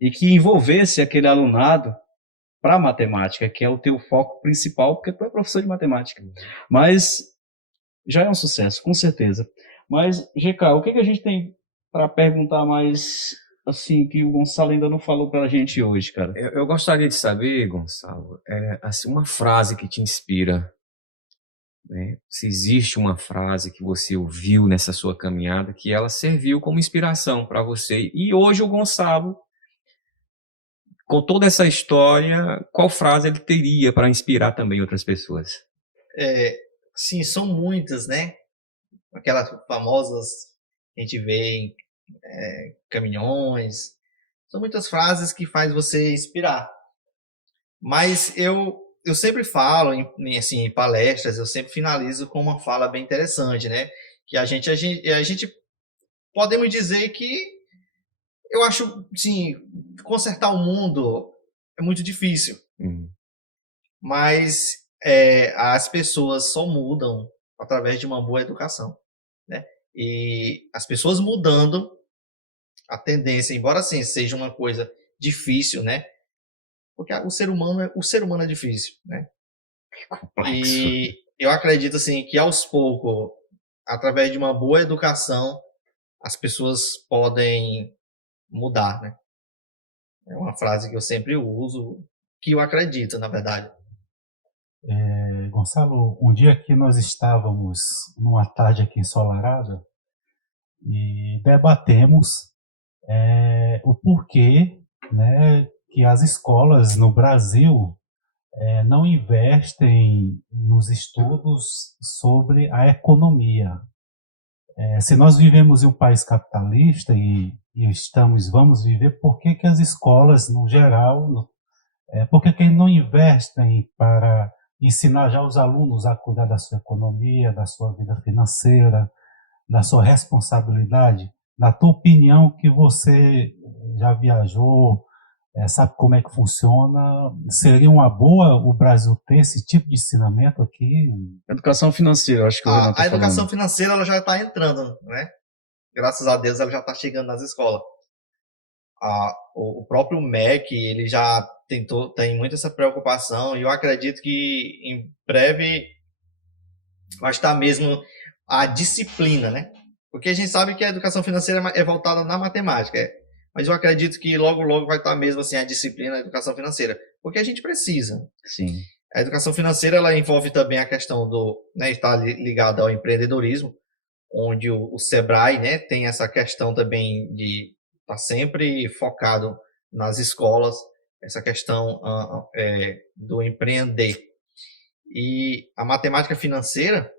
E que envolvesse aquele alunado para a matemática, que é o teu foco principal, porque tu é professor de matemática. Mas já é um sucesso, com certeza. Mas, GK, o que a gente tem para perguntar mais, assim, que o Gonçalo ainda não falou para a gente hoje, cara? Eu gostaria de saber, Gonçalo, assim, uma frase que te inspira, né? Se existe uma frase que você ouviu nessa sua caminhada que ela serviu como inspiração para você. E hoje o Gonçalo, com toda essa história, qual frase ele teria para inspirar também outras pessoas? Sim, são muitas, né? Aquelas famosas que a gente vê em caminhões. São muitas frases que faz você inspirar. Mas eu sempre falo, em palestras, eu sempre finalizo com uma fala bem interessante, né? Que a gente podemos dizer que eu acho, sim, consertar o mundo é muito difícil. Mas as pessoas só mudam através de uma boa educação, né? E as pessoas mudando, a tendência, embora assim seja uma coisa difícil, né? Porque o ser humano é difícil, né? E eu acredito assim que aos poucos, através de uma boa educação, as pessoas podem mudar, né? É uma frase que eu sempre uso, que eu acredito, na verdade. Gonçalo, um dia que nós estávamos numa tarde aqui ensolarada e debatemos o porquê, né, que as escolas no Brasil não investem nos estudos sobre a economia. Se nós vivemos em um país capitalista e vamos viver, por que as escolas, no geral, por que não investem para ensinar já os alunos a cuidar da sua economia, da sua vida financeira, da sua responsabilidade? Na tua opinião, que você já viajou, sabe como é que funciona, seria uma boa o Brasil ter esse tipo de ensinamento aqui? Educação financeira, acho que a educação financeira ela já está entrando, né? Graças a Deus ela já está chegando nas escolas. O próprio MEC, ele já tem muito essa preocupação, e eu acredito que em breve vai estar mesmo a disciplina, né? Porque a gente sabe que a educação financeira é voltada na matemática, mas eu acredito que logo vai estar mesmo assim a disciplina da educação financeira, porque a gente precisa. Sim. A educação financeira ela envolve também a questão do, né, estar ligada ao empreendedorismo, onde o Sebrae, né, tem essa questão também de estar sempre focado nas escolas, essa questão do empreender. E a matemática financeira,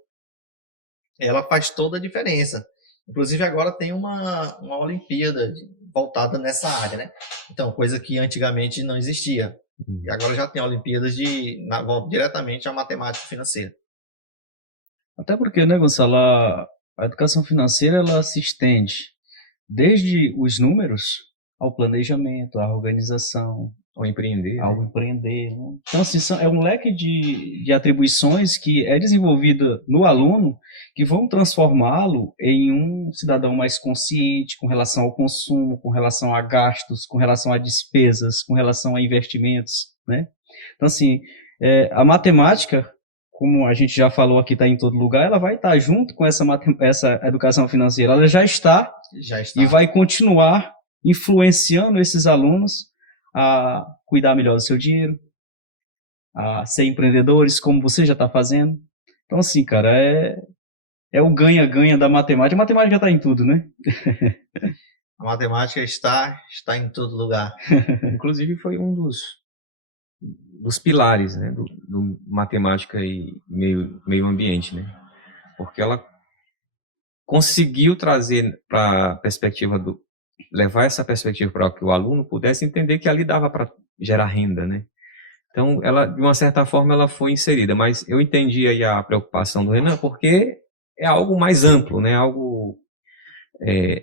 ela faz toda a diferença. Inclusive agora tem uma Olimpíada voltada nessa área, né? Então, coisa que antigamente não existia. E agora já tem Olimpíadas diretamente à matemática financeira. Até porque, né, Gonçalo, a educação financeira ela se estende desde os números ao planejamento, à organização, ao empreender. Né? Então, assim, é um leque de atribuições que é desenvolvida no aluno que vão transformá-lo em um cidadão mais consciente com relação ao consumo, com relação a gastos, com relação a despesas, com relação a investimentos, né? Então, assim, a matemática, como a gente já falou aqui, está em todo lugar, ela vai estar junto com essa educação financeira. Ela já está e vai continuar influenciando esses alunos a cuidar melhor do seu dinheiro, a ser empreendedores, como você já está fazendo. Então, assim, cara, é o ganha-ganha da matemática. A matemática está em tudo, né? A matemática está em todo lugar. Inclusive foi um dos pilares, né, do matemática e meio ambiente, né? Porque ela conseguiu trazer para a perspectiva levar essa perspectiva para que o aluno pudesse entender que ali dava para gerar renda, né? Então, ela, de uma certa forma, ela foi inserida, mas eu entendi aí a preocupação do Renan, porque é algo mais amplo, né?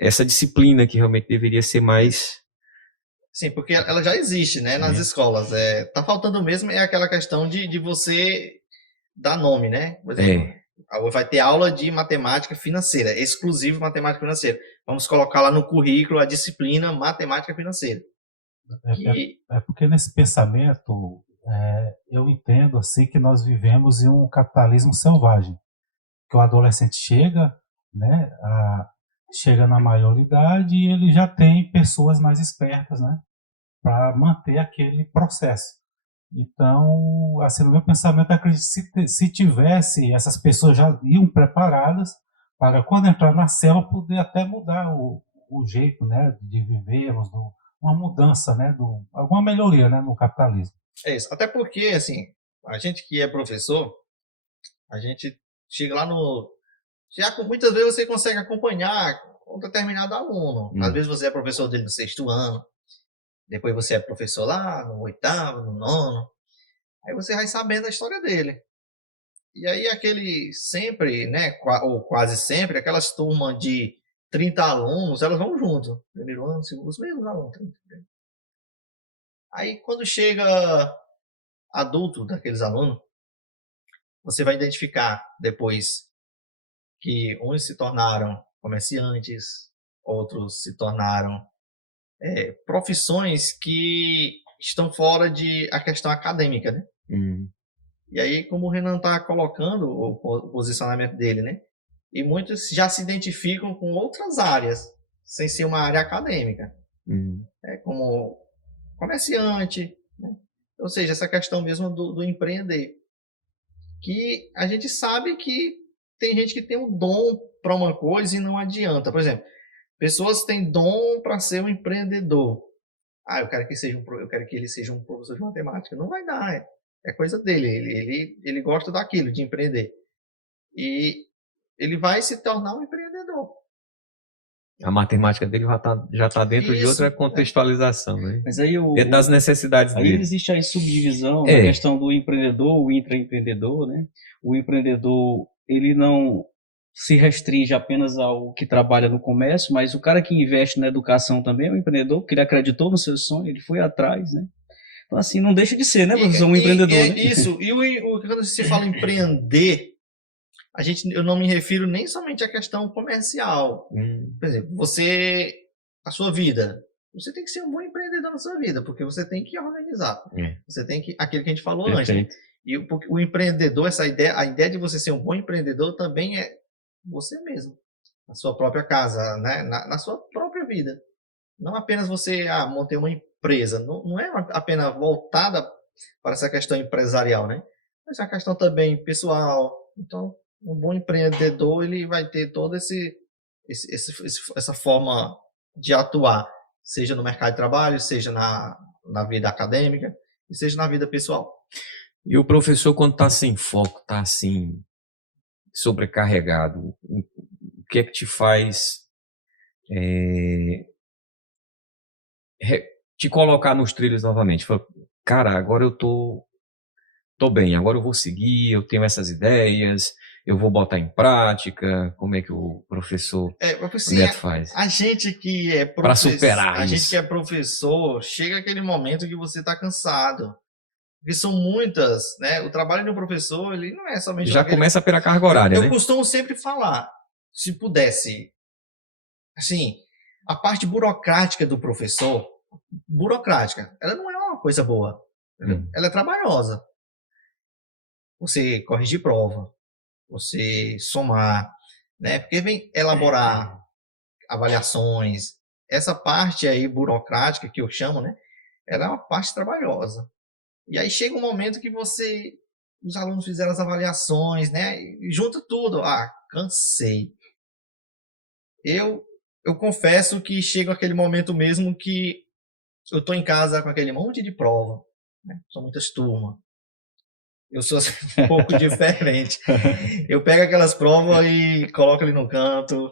Essa disciplina que realmente deveria ser mais... Sim, porque ela já existe, né, nas escolas. Tá faltando mesmo aquela questão de você dar nome, né? Por exemplo, vai ter aula de matemática financeira, exclusivo matemática financeira. Vamos colocar lá no currículo a disciplina matemática financeira. Porque nesse pensamento, eu entendo assim que nós vivemos em um capitalismo selvagem. Que o adolescente chega, né, chega na maioridade e ele já tem pessoas mais espertas, né, para manter aquele processo. Então, assim, no meu pensamento, eu acredito que se tivesse, essas pessoas já iam preparadas para, quando entrar na célula, poder até mudar o jeito, né, de vivermos, uma mudança, né, alguma melhoria, né, no capitalismo. É isso. Até porque, assim, a gente que é professor, a gente chega lá muitas vezes você consegue acompanhar um determinado aluno. Às vezes você é professor dele no 6º ano, depois você é professor lá no 8º, no 9º. Aí você vai sabendo a história dele. E aí aquele sempre, né, ou quase sempre, aquelas turmas de 30 alunos, elas vão junto. Primeiro ano, segundo, os mesmos alunos. Aí quando chega adulto daqueles alunos, você vai identificar depois que uns se tornaram comerciantes, outros se tornaram profissões que estão fora a questão acadêmica, né? E aí, como o Renan está colocando o posicionamento dele, né? E muitos já se identificam com outras áreas, sem ser uma área acadêmica. Como comerciante, né? Ou seja, essa questão mesmo do empreender. Que a gente sabe que tem gente que tem um dom para uma coisa e não adianta. Por exemplo, pessoas têm dom para ser um empreendedor. Eu quero que ele seja um professor de matemática. Não vai dar, é coisa dele. Ele gosta daquilo, de empreender. E ele vai se tornar um empreendedor. A matemática dele já tá dentro de outra contextualização, né? Mas aí dentro das necessidades dele. Aí existe a subdivisão na questão do empreendedor, o intraempreendedor, né? O empreendedor, ele não se restringe apenas ao que trabalha no comércio, mas o cara que investe na educação também é um empreendedor, porque ele acreditou no seu sonho, ele foi atrás, né? Então, assim, não deixa de ser, né, professor, um empreendedor, né? Isso, quando se fala empreender, eu não me refiro nem somente à questão comercial. Por exemplo, a sua vida, você tem que ser um bom empreendedor na sua vida, porque você tem que organizar. Você tem que, aquilo que a gente falou antes. Né? E o empreendedor, a ideia de você ser um bom empreendedor também é você mesmo, na sua própria casa, né? na sua própria vida. Não apenas você montar uma empresa, não é apenas voltada para essa questão empresarial, né? Mas é uma questão também pessoal. Então, um bom empreendedor, ele vai ter toda essa forma de atuar, seja no mercado de trabalho, seja na vida acadêmica, e seja na vida pessoal. E o professor, quando está sem foco, está assim, sobrecarregado, o que é que te faz te colocar nos trilhos novamente? Fala, cara, agora eu tô bem, agora eu vou seguir, eu tenho essas ideias, eu vou botar em prática. Como é que o professor Neto faz? A gente que é para superar a isso. gente que é professor, chega aquele momento que você está cansado. Porque são muitas, né? O trabalho do professor, ele não é somente... Já começa pela carga horária, né? Eu costumo sempre falar, se pudesse, assim, a parte burocrática do professor, ela não é uma coisa boa. Ela é trabalhosa. Você corrigir prova, você somar, né? Porque vem elaborar avaliações, essa parte aí burocrática que eu chamo, né? ela é uma parte trabalhosa. E aí chega um momento que os alunos fizeram as avaliações, né? E junta tudo. Cansei. Eu confesso que chega aquele momento mesmo que eu estou em casa com aquele monte de prova, né? São muitas turmas. Eu sou um pouco diferente. Eu pego aquelas provas e coloco ali no canto.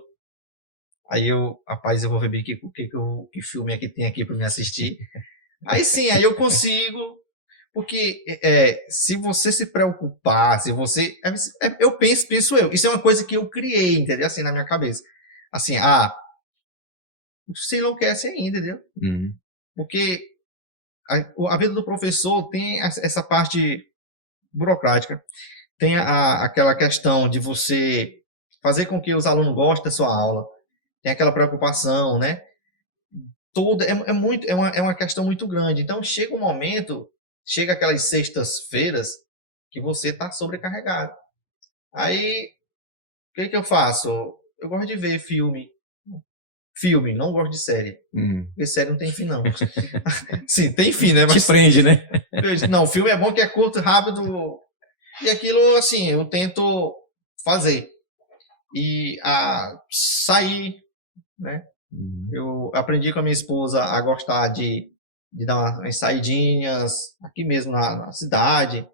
Aí rapaz, eu vou ver que filme é que tem aqui para me assistir. Aí sim, aí eu consigo. Porque se você se preocupar, se você... eu penso eu. Isso é uma coisa que eu criei, entendeu? Assim, na minha cabeça. Assim, você enlouquece ainda, entendeu? Porque a vida do professor tem essa parte burocrática. Tem aquela questão de você fazer com que os alunos gostem da sua aula. Tem aquela preocupação, né? É uma questão muito grande. Então, chega um momento, chega aquelas sextas-feiras que você está sobrecarregado. Aí, o que eu faço? Eu gosto de ver filme, não gosto de série. Porque série não tem fim, não. Sim, tem fim, né? Mas te prende, né? Não, filme é bom que é curto, rápido. E aquilo, assim, eu tento fazer. E sair, né? Eu aprendi com a minha esposa a gostar de dar umas saidinhas aqui mesmo na cidade.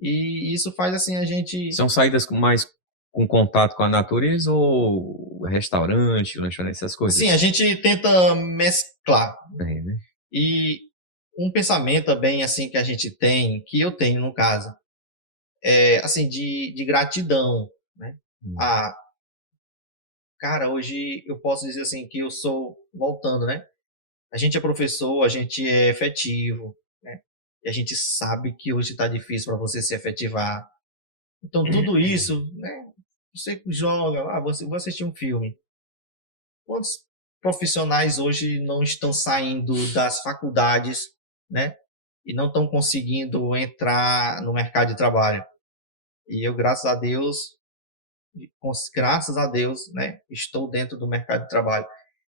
E isso faz, assim, a gente... São saídas mais com contato com a natureza ou restaurante, lanchonete, essas coisas? Sim, a gente tenta mesclar. Né? E um pensamento também, assim, que a gente tem, que eu tenho no caso, é, assim, de gratidão, né? Cara, hoje eu posso dizer assim que eu sou, voltando, né? A gente é professor, a gente é efetivo, né? E a gente sabe que hoje está difícil para você se efetivar. Então, tudo isso, né? Você joga, vou assistir um filme. Quantos profissionais hoje não estão saindo das faculdades, né? E não estão conseguindo entrar no mercado de trabalho? E eu, graças a Deus, né, estou dentro do mercado de trabalho.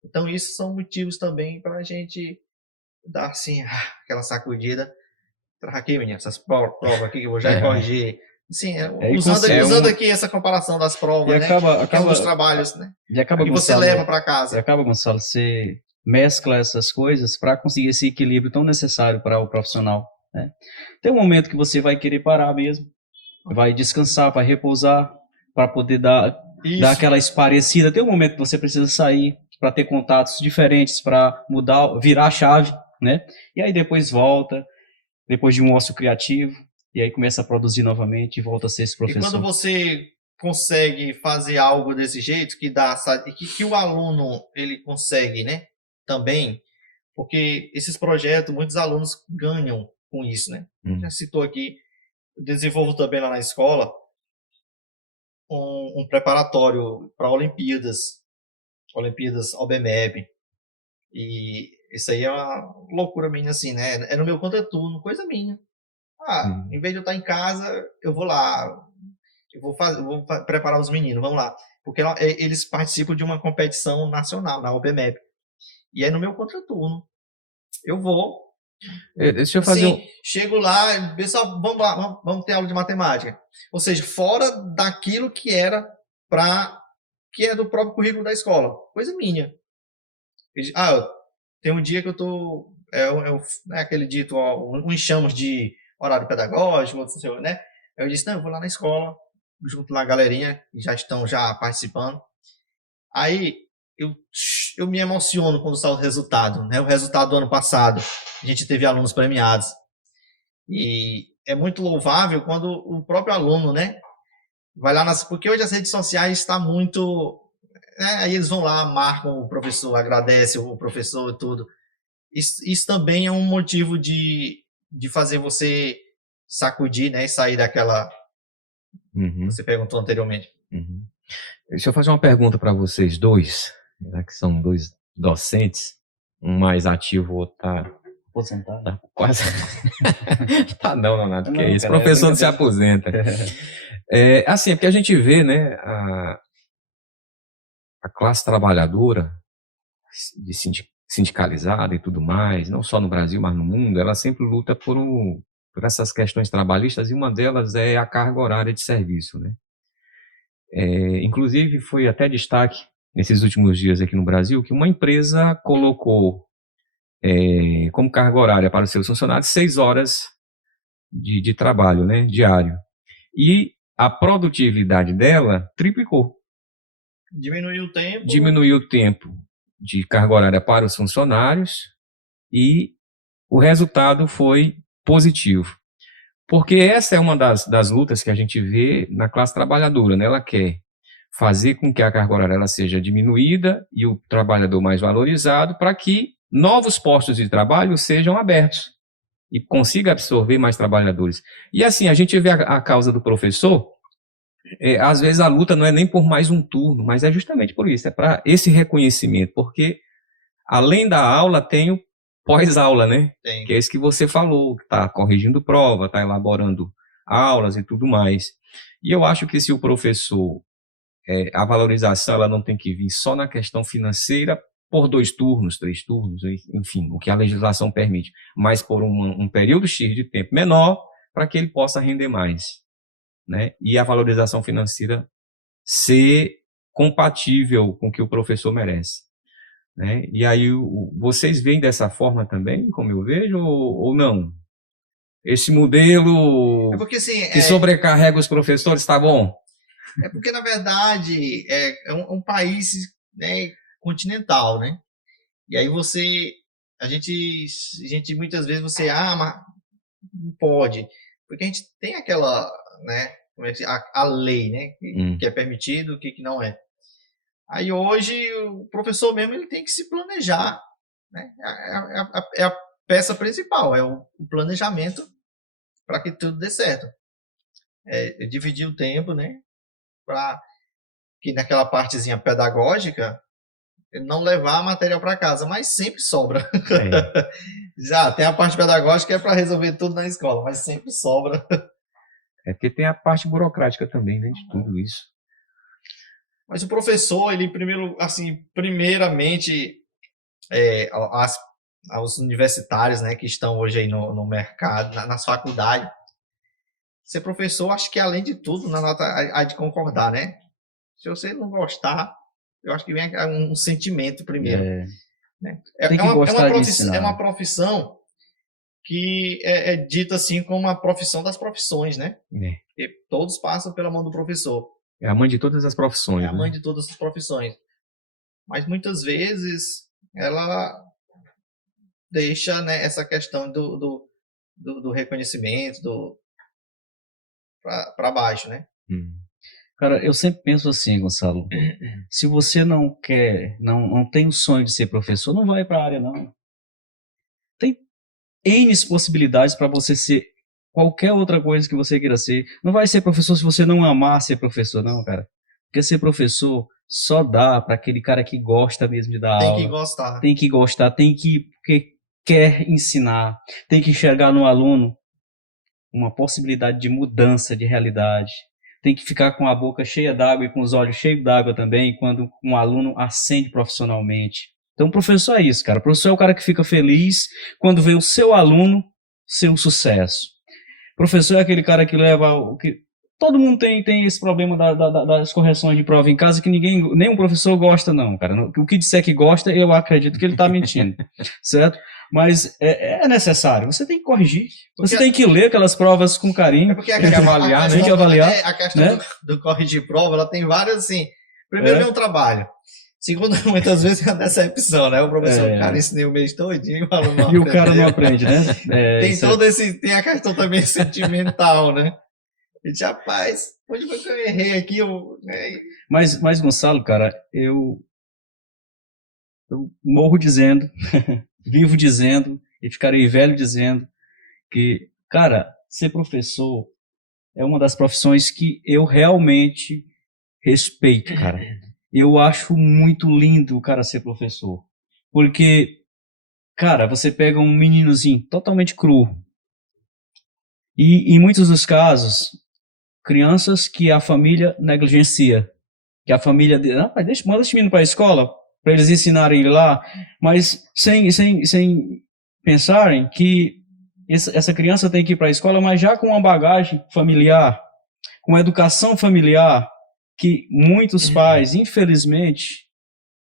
Então, isso são motivos também para a gente dar, assim, aquela sacudida. Traz aqui, menina, essas provas aqui que eu vou já corrigir. Assim, usando aqui essa comparação das provas, né? Acaba dos trabalhos, né? E acaba, que Gonçalo, você leva para casa. E acaba, Gonçalo, você mescla essas coisas para conseguir esse equilíbrio tão necessário para o profissional, né? Tem um momento que você vai querer parar mesmo, vai descansar, vai repousar, para poder dar aquela esparecida. Tem um momento que você precisa sair para ter contatos diferentes, para mudar, virar a chave, né? E aí depois volta, depois de um ócio criativo, e aí começa a produzir novamente e volta a ser esse professor. E quando você consegue fazer algo desse jeito, que o aluno ele consegue, né? Também, porque esses projetos, muitos alunos ganham com isso, né? Já citou aqui, eu desenvolvo também lá na escola um preparatório para Olimpíadas OBMEB. E isso aí é uma loucura minha, assim, né? É no meu contraturno, coisa minha. Em vez de eu estar em casa, eu vou lá, eu vou preparar os meninos, vamos lá. Porque eles participam de uma competição nacional, na OBMEB. E é no meu contraturno. Eu vou. Deixa eu fazer chego lá, pessoal, vamos lá, vamos ter aula de matemática. Ou seja, fora daquilo que que é do próprio currículo da escola. Coisa minha. Tem um dia que eu tô... aquele dito, uns chamamos de horário pedagógico, né? Eu disse, eu vou lá na escola, junto lá a galerinha, que já estão participando. Aí, eu me emociono quando sai o resultado, né? O resultado do ano passado, a gente teve alunos premiados. E é muito louvável quando o próprio aluno, né? Vai lá porque hoje as redes sociais estão muito... Né? Aí eles vão lá, marcam o professor, agradecem o professor e tudo. Isso também é um motivo de fazer você sacudir, né? E sair daquela... Você perguntou anteriormente. Deixa eu fazer uma pergunta para vocês dois, né, que são dois docentes, um mais ativo, o outro tá aposentado. Tá quase. Tá não, Nonato, que é isso. Professor não se aposenta. Assim, é porque a gente vê, né, a classe trabalhadora, de sindicalizada e tudo mais, não só no Brasil, mas no mundo, ela sempre luta por essas questões trabalhistas, e uma delas é a carga horária de serviço, né? Inclusive, foi até destaque nesses últimos dias aqui no Brasil que uma empresa colocou como carga horária para os seus funcionários 6 horas de trabalho, né, diário. E a produtividade dela triplicou. Diminuiu o tempo. Diminuiu o tempo de carga horária para os funcionários e o resultado foi positivo. Porque essa é uma das lutas que a gente vê na classe trabalhadora, né? Ela quer fazer com que a carga horária ela seja diminuída e o trabalhador mais valorizado, para que novos postos de trabalho sejam abertos e consiga absorver mais trabalhadores. E assim, a gente vê a causa do professor, às vezes a luta não é nem por mais um turno, mas é justamente por isso, é para esse reconhecimento, porque além da aula tem o pós-aula, né? Tem. Que é isso que você falou, que está corrigindo prova, está elaborando aulas e tudo mais. E eu acho que se o professor, a valorização ela não tem que vir só na questão financeira, por 2 turnos, 3 turnos, enfim, o que a legislação permite, mas por um período X de tempo menor, para que ele possa render mais, né? E a valorização financeira ser compatível com o que o professor merece, né? E aí, vocês veem dessa forma também, como eu vejo, ou não? Esse modelo porque, assim, que sobrecarrega os professores, está bom? É porque, na verdade, é um país, né, continental, né? E aí a gente muitas vezes mas não pode, porque a gente tem aquela, né, a lei, né, que é permitido, o que não é. Aí hoje o professor mesmo ele tem que se planejar, né? É a peça principal, é o planejamento para que tudo dê certo. Dividir o tempo, né? Para que naquela partezinha pedagógica não levar material para casa, mas sempre sobra. Já tem a parte pedagógica que é para resolver tudo na escola, mas sempre sobra. Porque tem a parte burocrática também, né, de tudo isso. Mas o professor, ele primeiramente, aos universitários, né, que estão hoje aí no mercado, nas faculdades, ser professor, acho que além de tudo, na nota há de concordar, né? Se você não gostar, eu acho que vem um sentimento primeiro. Né? É uma profissão que é dita assim como a profissão das profissões, né? Porque todos passam pela mão do professor. É a mãe de todas as profissões. É a mãe de todas as profissões. Mas muitas vezes ela deixa, né, essa questão do reconhecimento para baixo, né? Cara, eu sempre penso assim, Gonçalo, se você não quer, não tem o sonho de ser professor, não vai para a área, não. Tem N possibilidades para você ser qualquer outra coisa que você queira ser. Não vai ser professor se você não amar ser professor, não, cara. Porque ser professor só dá para aquele cara que gosta mesmo de dar aula. Tem que gostar. Tem que gostar, porque quer ensinar, tem que enxergar no aluno uma possibilidade de mudança de realidade. Tem que ficar com a boca cheia d'água e com os olhos cheios d'água também quando um aluno ascende profissionalmente. Então, o professor é isso, cara. O professor é o cara que fica feliz quando vê o seu aluno ser um sucesso. O professor é aquele cara que leva... Todo mundo tem esse problema das correções de prova em casa que nenhum professor gosta, não, cara. O que disser que gosta, eu acredito que ele está mentindo, certo? Mas é necessário, você tem que corrigir, você tem que ler aquelas provas com carinho, tem que avaliar, tem que avaliar. A questão, né, do corrigir prova, ela tem várias, assim, primeiro vem um trabalho, segundo, muitas vezes é uma decepção, né, o professor, cara, ensinei o mês todinho, o aluno não aprendeu. O cara não aprende, né? Tem a questão também sentimental, né, e rapaz, onde foi que eu errei aqui? Mas Gonçalo, cara, eu morro dizendo... Vivo dizendo e ficarei velho dizendo que, cara, ser professor é uma das profissões que eu realmente respeito, cara. Eu acho muito lindo o cara ser professor. Porque, cara, você pega um meninozinho totalmente cru. E, em muitos dos casos, crianças que a família negligencia. Que a família... manda esse menino para a escola... para eles ensinarem lá, mas sem pensarem que essa criança tem que ir para a escola, mas já com uma bagagem familiar, com uma educação familiar, que muitos pais, infelizmente,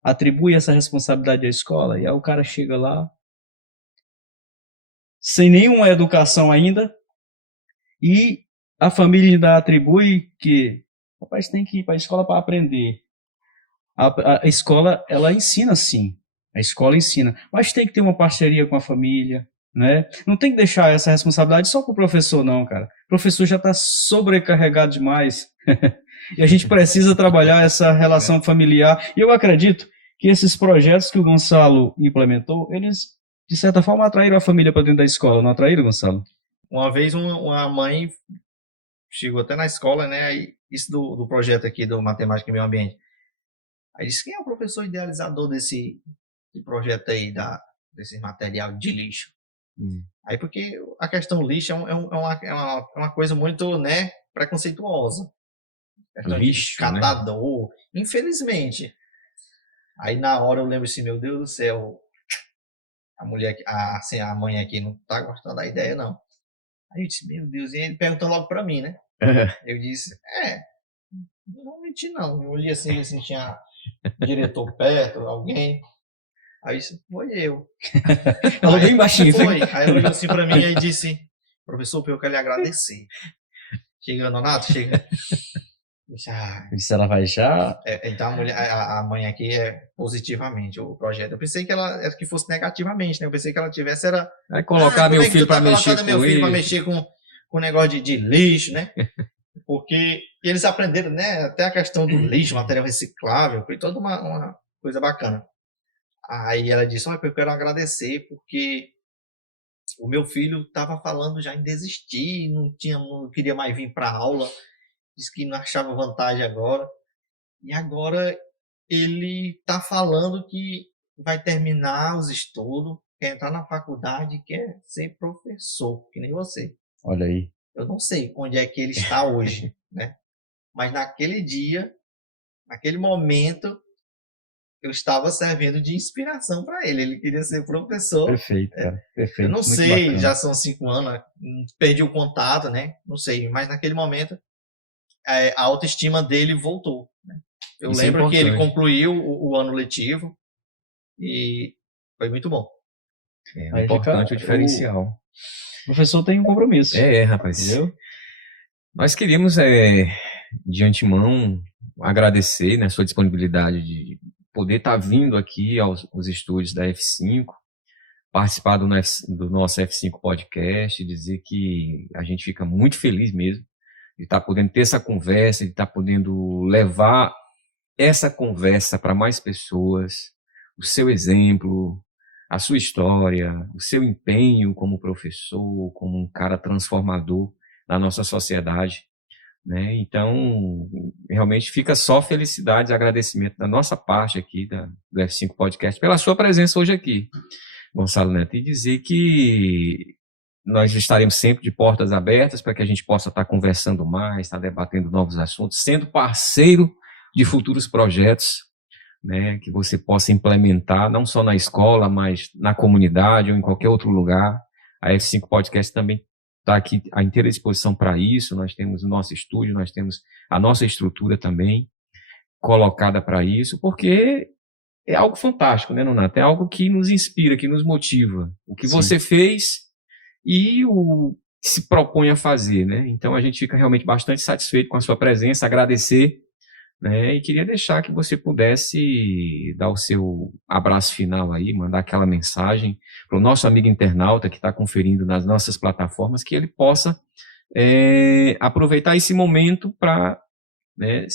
atribuem essa responsabilidade à escola, e aí o cara chega lá sem nenhuma educação ainda, e a família ainda atribui que o rapaz tem que ir para a escola para aprender. A escola, ela ensina sim, a escola ensina, mas tem que ter uma parceria com a família, né? Não tem que deixar essa responsabilidade só para o professor não, cara. O professor já está sobrecarregado demais e a gente precisa trabalhar essa relação familiar, e eu acredito que esses projetos que o Gonçalo implementou, eles, de certa forma, atraíram a família para dentro da escola, não atraíram, Gonçalo? Uma vez uma mãe chegou até na escola, né? Aí, isso do projeto aqui do Matemática e Meio Ambiente. Aí disse, quem é o professor idealizador desse projeto aí, desse material de lixo? Aí porque a questão lixo é uma coisa muito, né, preconceituosa. Lixo, de catador, né? Infelizmente. Aí na hora eu lembro assim, meu Deus do céu, a mulher, a mãe aqui não tá gostando da ideia, não. Aí eu disse, meu Deus, e ele perguntou logo pra mim, né? Eu disse, não menti não. Eu olhei assim, se tinha diretor perto, alguém. Aí eu disse, foi eu. Falou bem baixinho. Foi. Aí ele olhou assim pra mim e disse, professor, eu quero lhe agradecer. Chega, Nonato, chega. Se ela vai já... Então a mãe aqui é positivamente o projeto. Eu pensei que ela que fosse negativamente, né? Eu pensei que ela tivesse era... Vai colocar meu filho para mexer com meu filho para mexer com negócio de lixo, né? Porque eles aprenderam, né? Até a questão do lixo, material reciclável, foi toda uma coisa bacana. Aí ela disse, eu quero agradecer porque o meu filho estava falando já em desistir, não queria mais vir para aula, disse que não achava vantagem agora. E agora ele está falando que vai terminar os estudos, quer entrar na faculdade, quer ser professor, que nem você. Olha aí. Eu não sei onde é que ele está hoje, né? Mas naquele dia, naquele momento, eu estava servindo de inspiração para ele. Ele queria ser professor. Perfeito, cara. Perfeito. Eu não Muito sei, bacana. já são 5 anos, perdi o contato, né? Não sei, mas naquele momento a autoestima dele voltou, né? Eu Isso lembro é que ele concluiu o ano letivo e foi muito bom. É importante o diferencial. O professor tem um compromisso. Rapaz. Entendeu? Nós queríamos, de antemão, agradecer, né, a sua disponibilidade de poder estar vindo aqui aos estúdios da F5, participar do nosso F5 Podcast, dizer que a gente fica muito feliz mesmo de estar podendo ter essa conversa, de estar podendo levar essa conversa para mais pessoas, o seu exemplo, a sua história, o seu empenho como professor, como um cara transformador na nossa sociedade, né? Então, realmente fica só felicidade e agradecimento da nossa parte aqui do F5 Podcast pela sua presença hoje aqui, Gonçalo Neto, e dizer que nós estaremos sempre de portas abertas para que a gente possa estar conversando mais, estar debatendo novos assuntos, sendo parceiro de futuros projetos, né, que você possa implementar, não só na escola, mas na comunidade ou em qualquer outro lugar. A F5 Podcast também está aqui à inteira disposição para isso. Nós temos o nosso estúdio, nós temos a nossa estrutura também colocada para isso, porque é algo fantástico, né, Nonato? É algo que nos inspira, que nos motiva. O que você fez e o que se propõe a fazer, né? Então a gente fica realmente bastante satisfeito com a sua presença, agradecer, né? E queria deixar que você pudesse dar o seu abraço final aí, mandar aquela mensagem para o nosso amigo internauta que está conferindo nas nossas plataformas, que ele possa aproveitar esse momento para, né,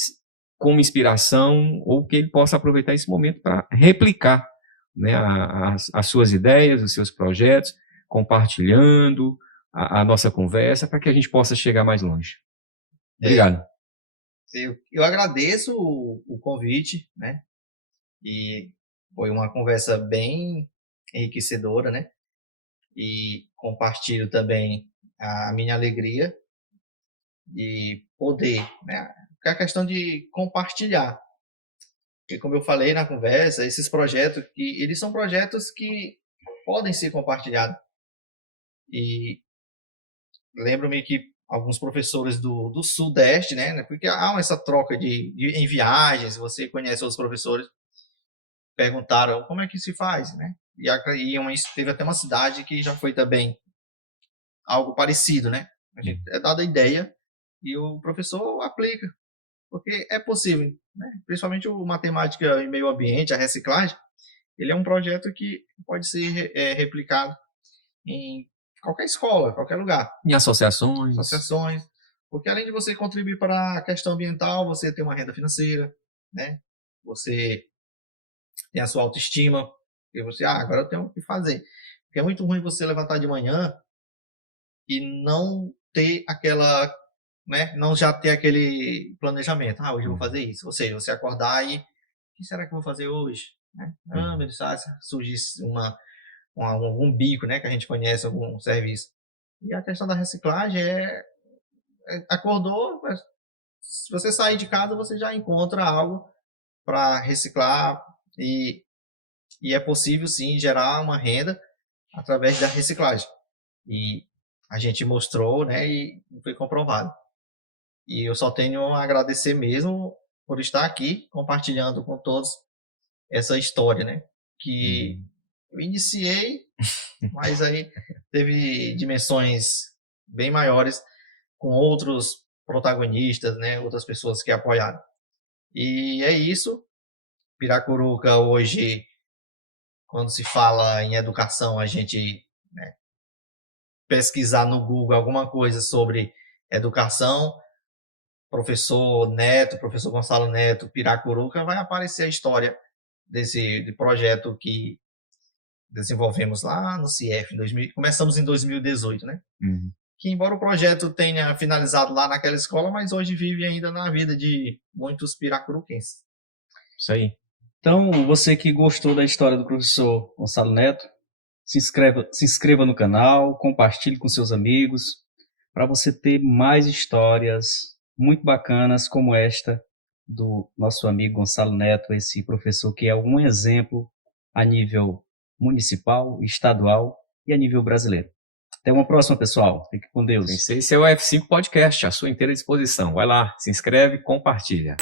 como inspiração, ou que ele possa aproveitar esse momento para replicar, né, as suas ideias, os seus projetos, compartilhando a nossa conversa para que a gente possa chegar mais longe. Obrigado. Eu agradeço o convite, né? E foi uma conversa bem enriquecedora, né? E compartilho também a minha alegria de poder, né? É a questão de compartilhar. E como eu falei na conversa, esses projetos, eles são projetos que podem ser compartilhados. E lembro-me que alguns professores do Sudeste, né? Porque há essa troca em viagens, você conhece outros professores, perguntaram como é que se faz, né? Teve até uma cidade que já foi também algo parecido, né? A gente é dada a ideia e o professor aplica, porque é possível, né? Principalmente o matemática e meio ambiente, a reciclagem, ele é um projeto que pode ser replicado em qualquer escola, qualquer lugar. Em associações. Porque além de você contribuir para a questão ambiental, você tem uma renda financeira, né? Você tem a sua autoestima, e você, agora eu tenho o que fazer. Porque é muito ruim você levantar de manhã e não ter aquela, né? Não já ter aquele planejamento. Hoje eu vou fazer isso. Ou seja, você acordar e, o que será que eu vou fazer hoje? Né? Meu Deus, surgir um bico, né? Que a gente conhece, algum serviço. E a questão da reciclagem acordou, se você sair de casa, você já encontra algo para reciclar e é possível sim gerar uma renda através da reciclagem. E a gente mostrou, né, e foi comprovado. E eu só tenho a agradecer mesmo por estar aqui compartilhando com todos essa história, né, que eu iniciei, mas aí teve dimensões bem maiores com outros protagonistas, né, outras pessoas que apoiaram. E é isso. Piracuruca hoje, quando se fala em educação, a gente, né, pesquisar no Google alguma coisa sobre educação, professor Gonçalo Neto, Piracuruca, vai aparecer a história desse projeto que desenvolvemos lá no CIEF, começamos em 2018, né? Que embora o projeto tenha finalizado lá naquela escola, mas hoje vive ainda na vida de muitos piracuruquenses. Isso aí. Então, você que gostou da história do professor Gonçalo Neto, se inscreva no canal, compartilhe com seus amigos, para você ter mais histórias muito bacanas como esta do nosso amigo Gonçalo Neto, esse professor que é um exemplo a nível municipal, estadual e a nível brasileiro. Até uma próxima, pessoal. Fique com Deus. Esse é o F5 Podcast, à sua inteira disposição. Vai lá, se inscreve, compartilha.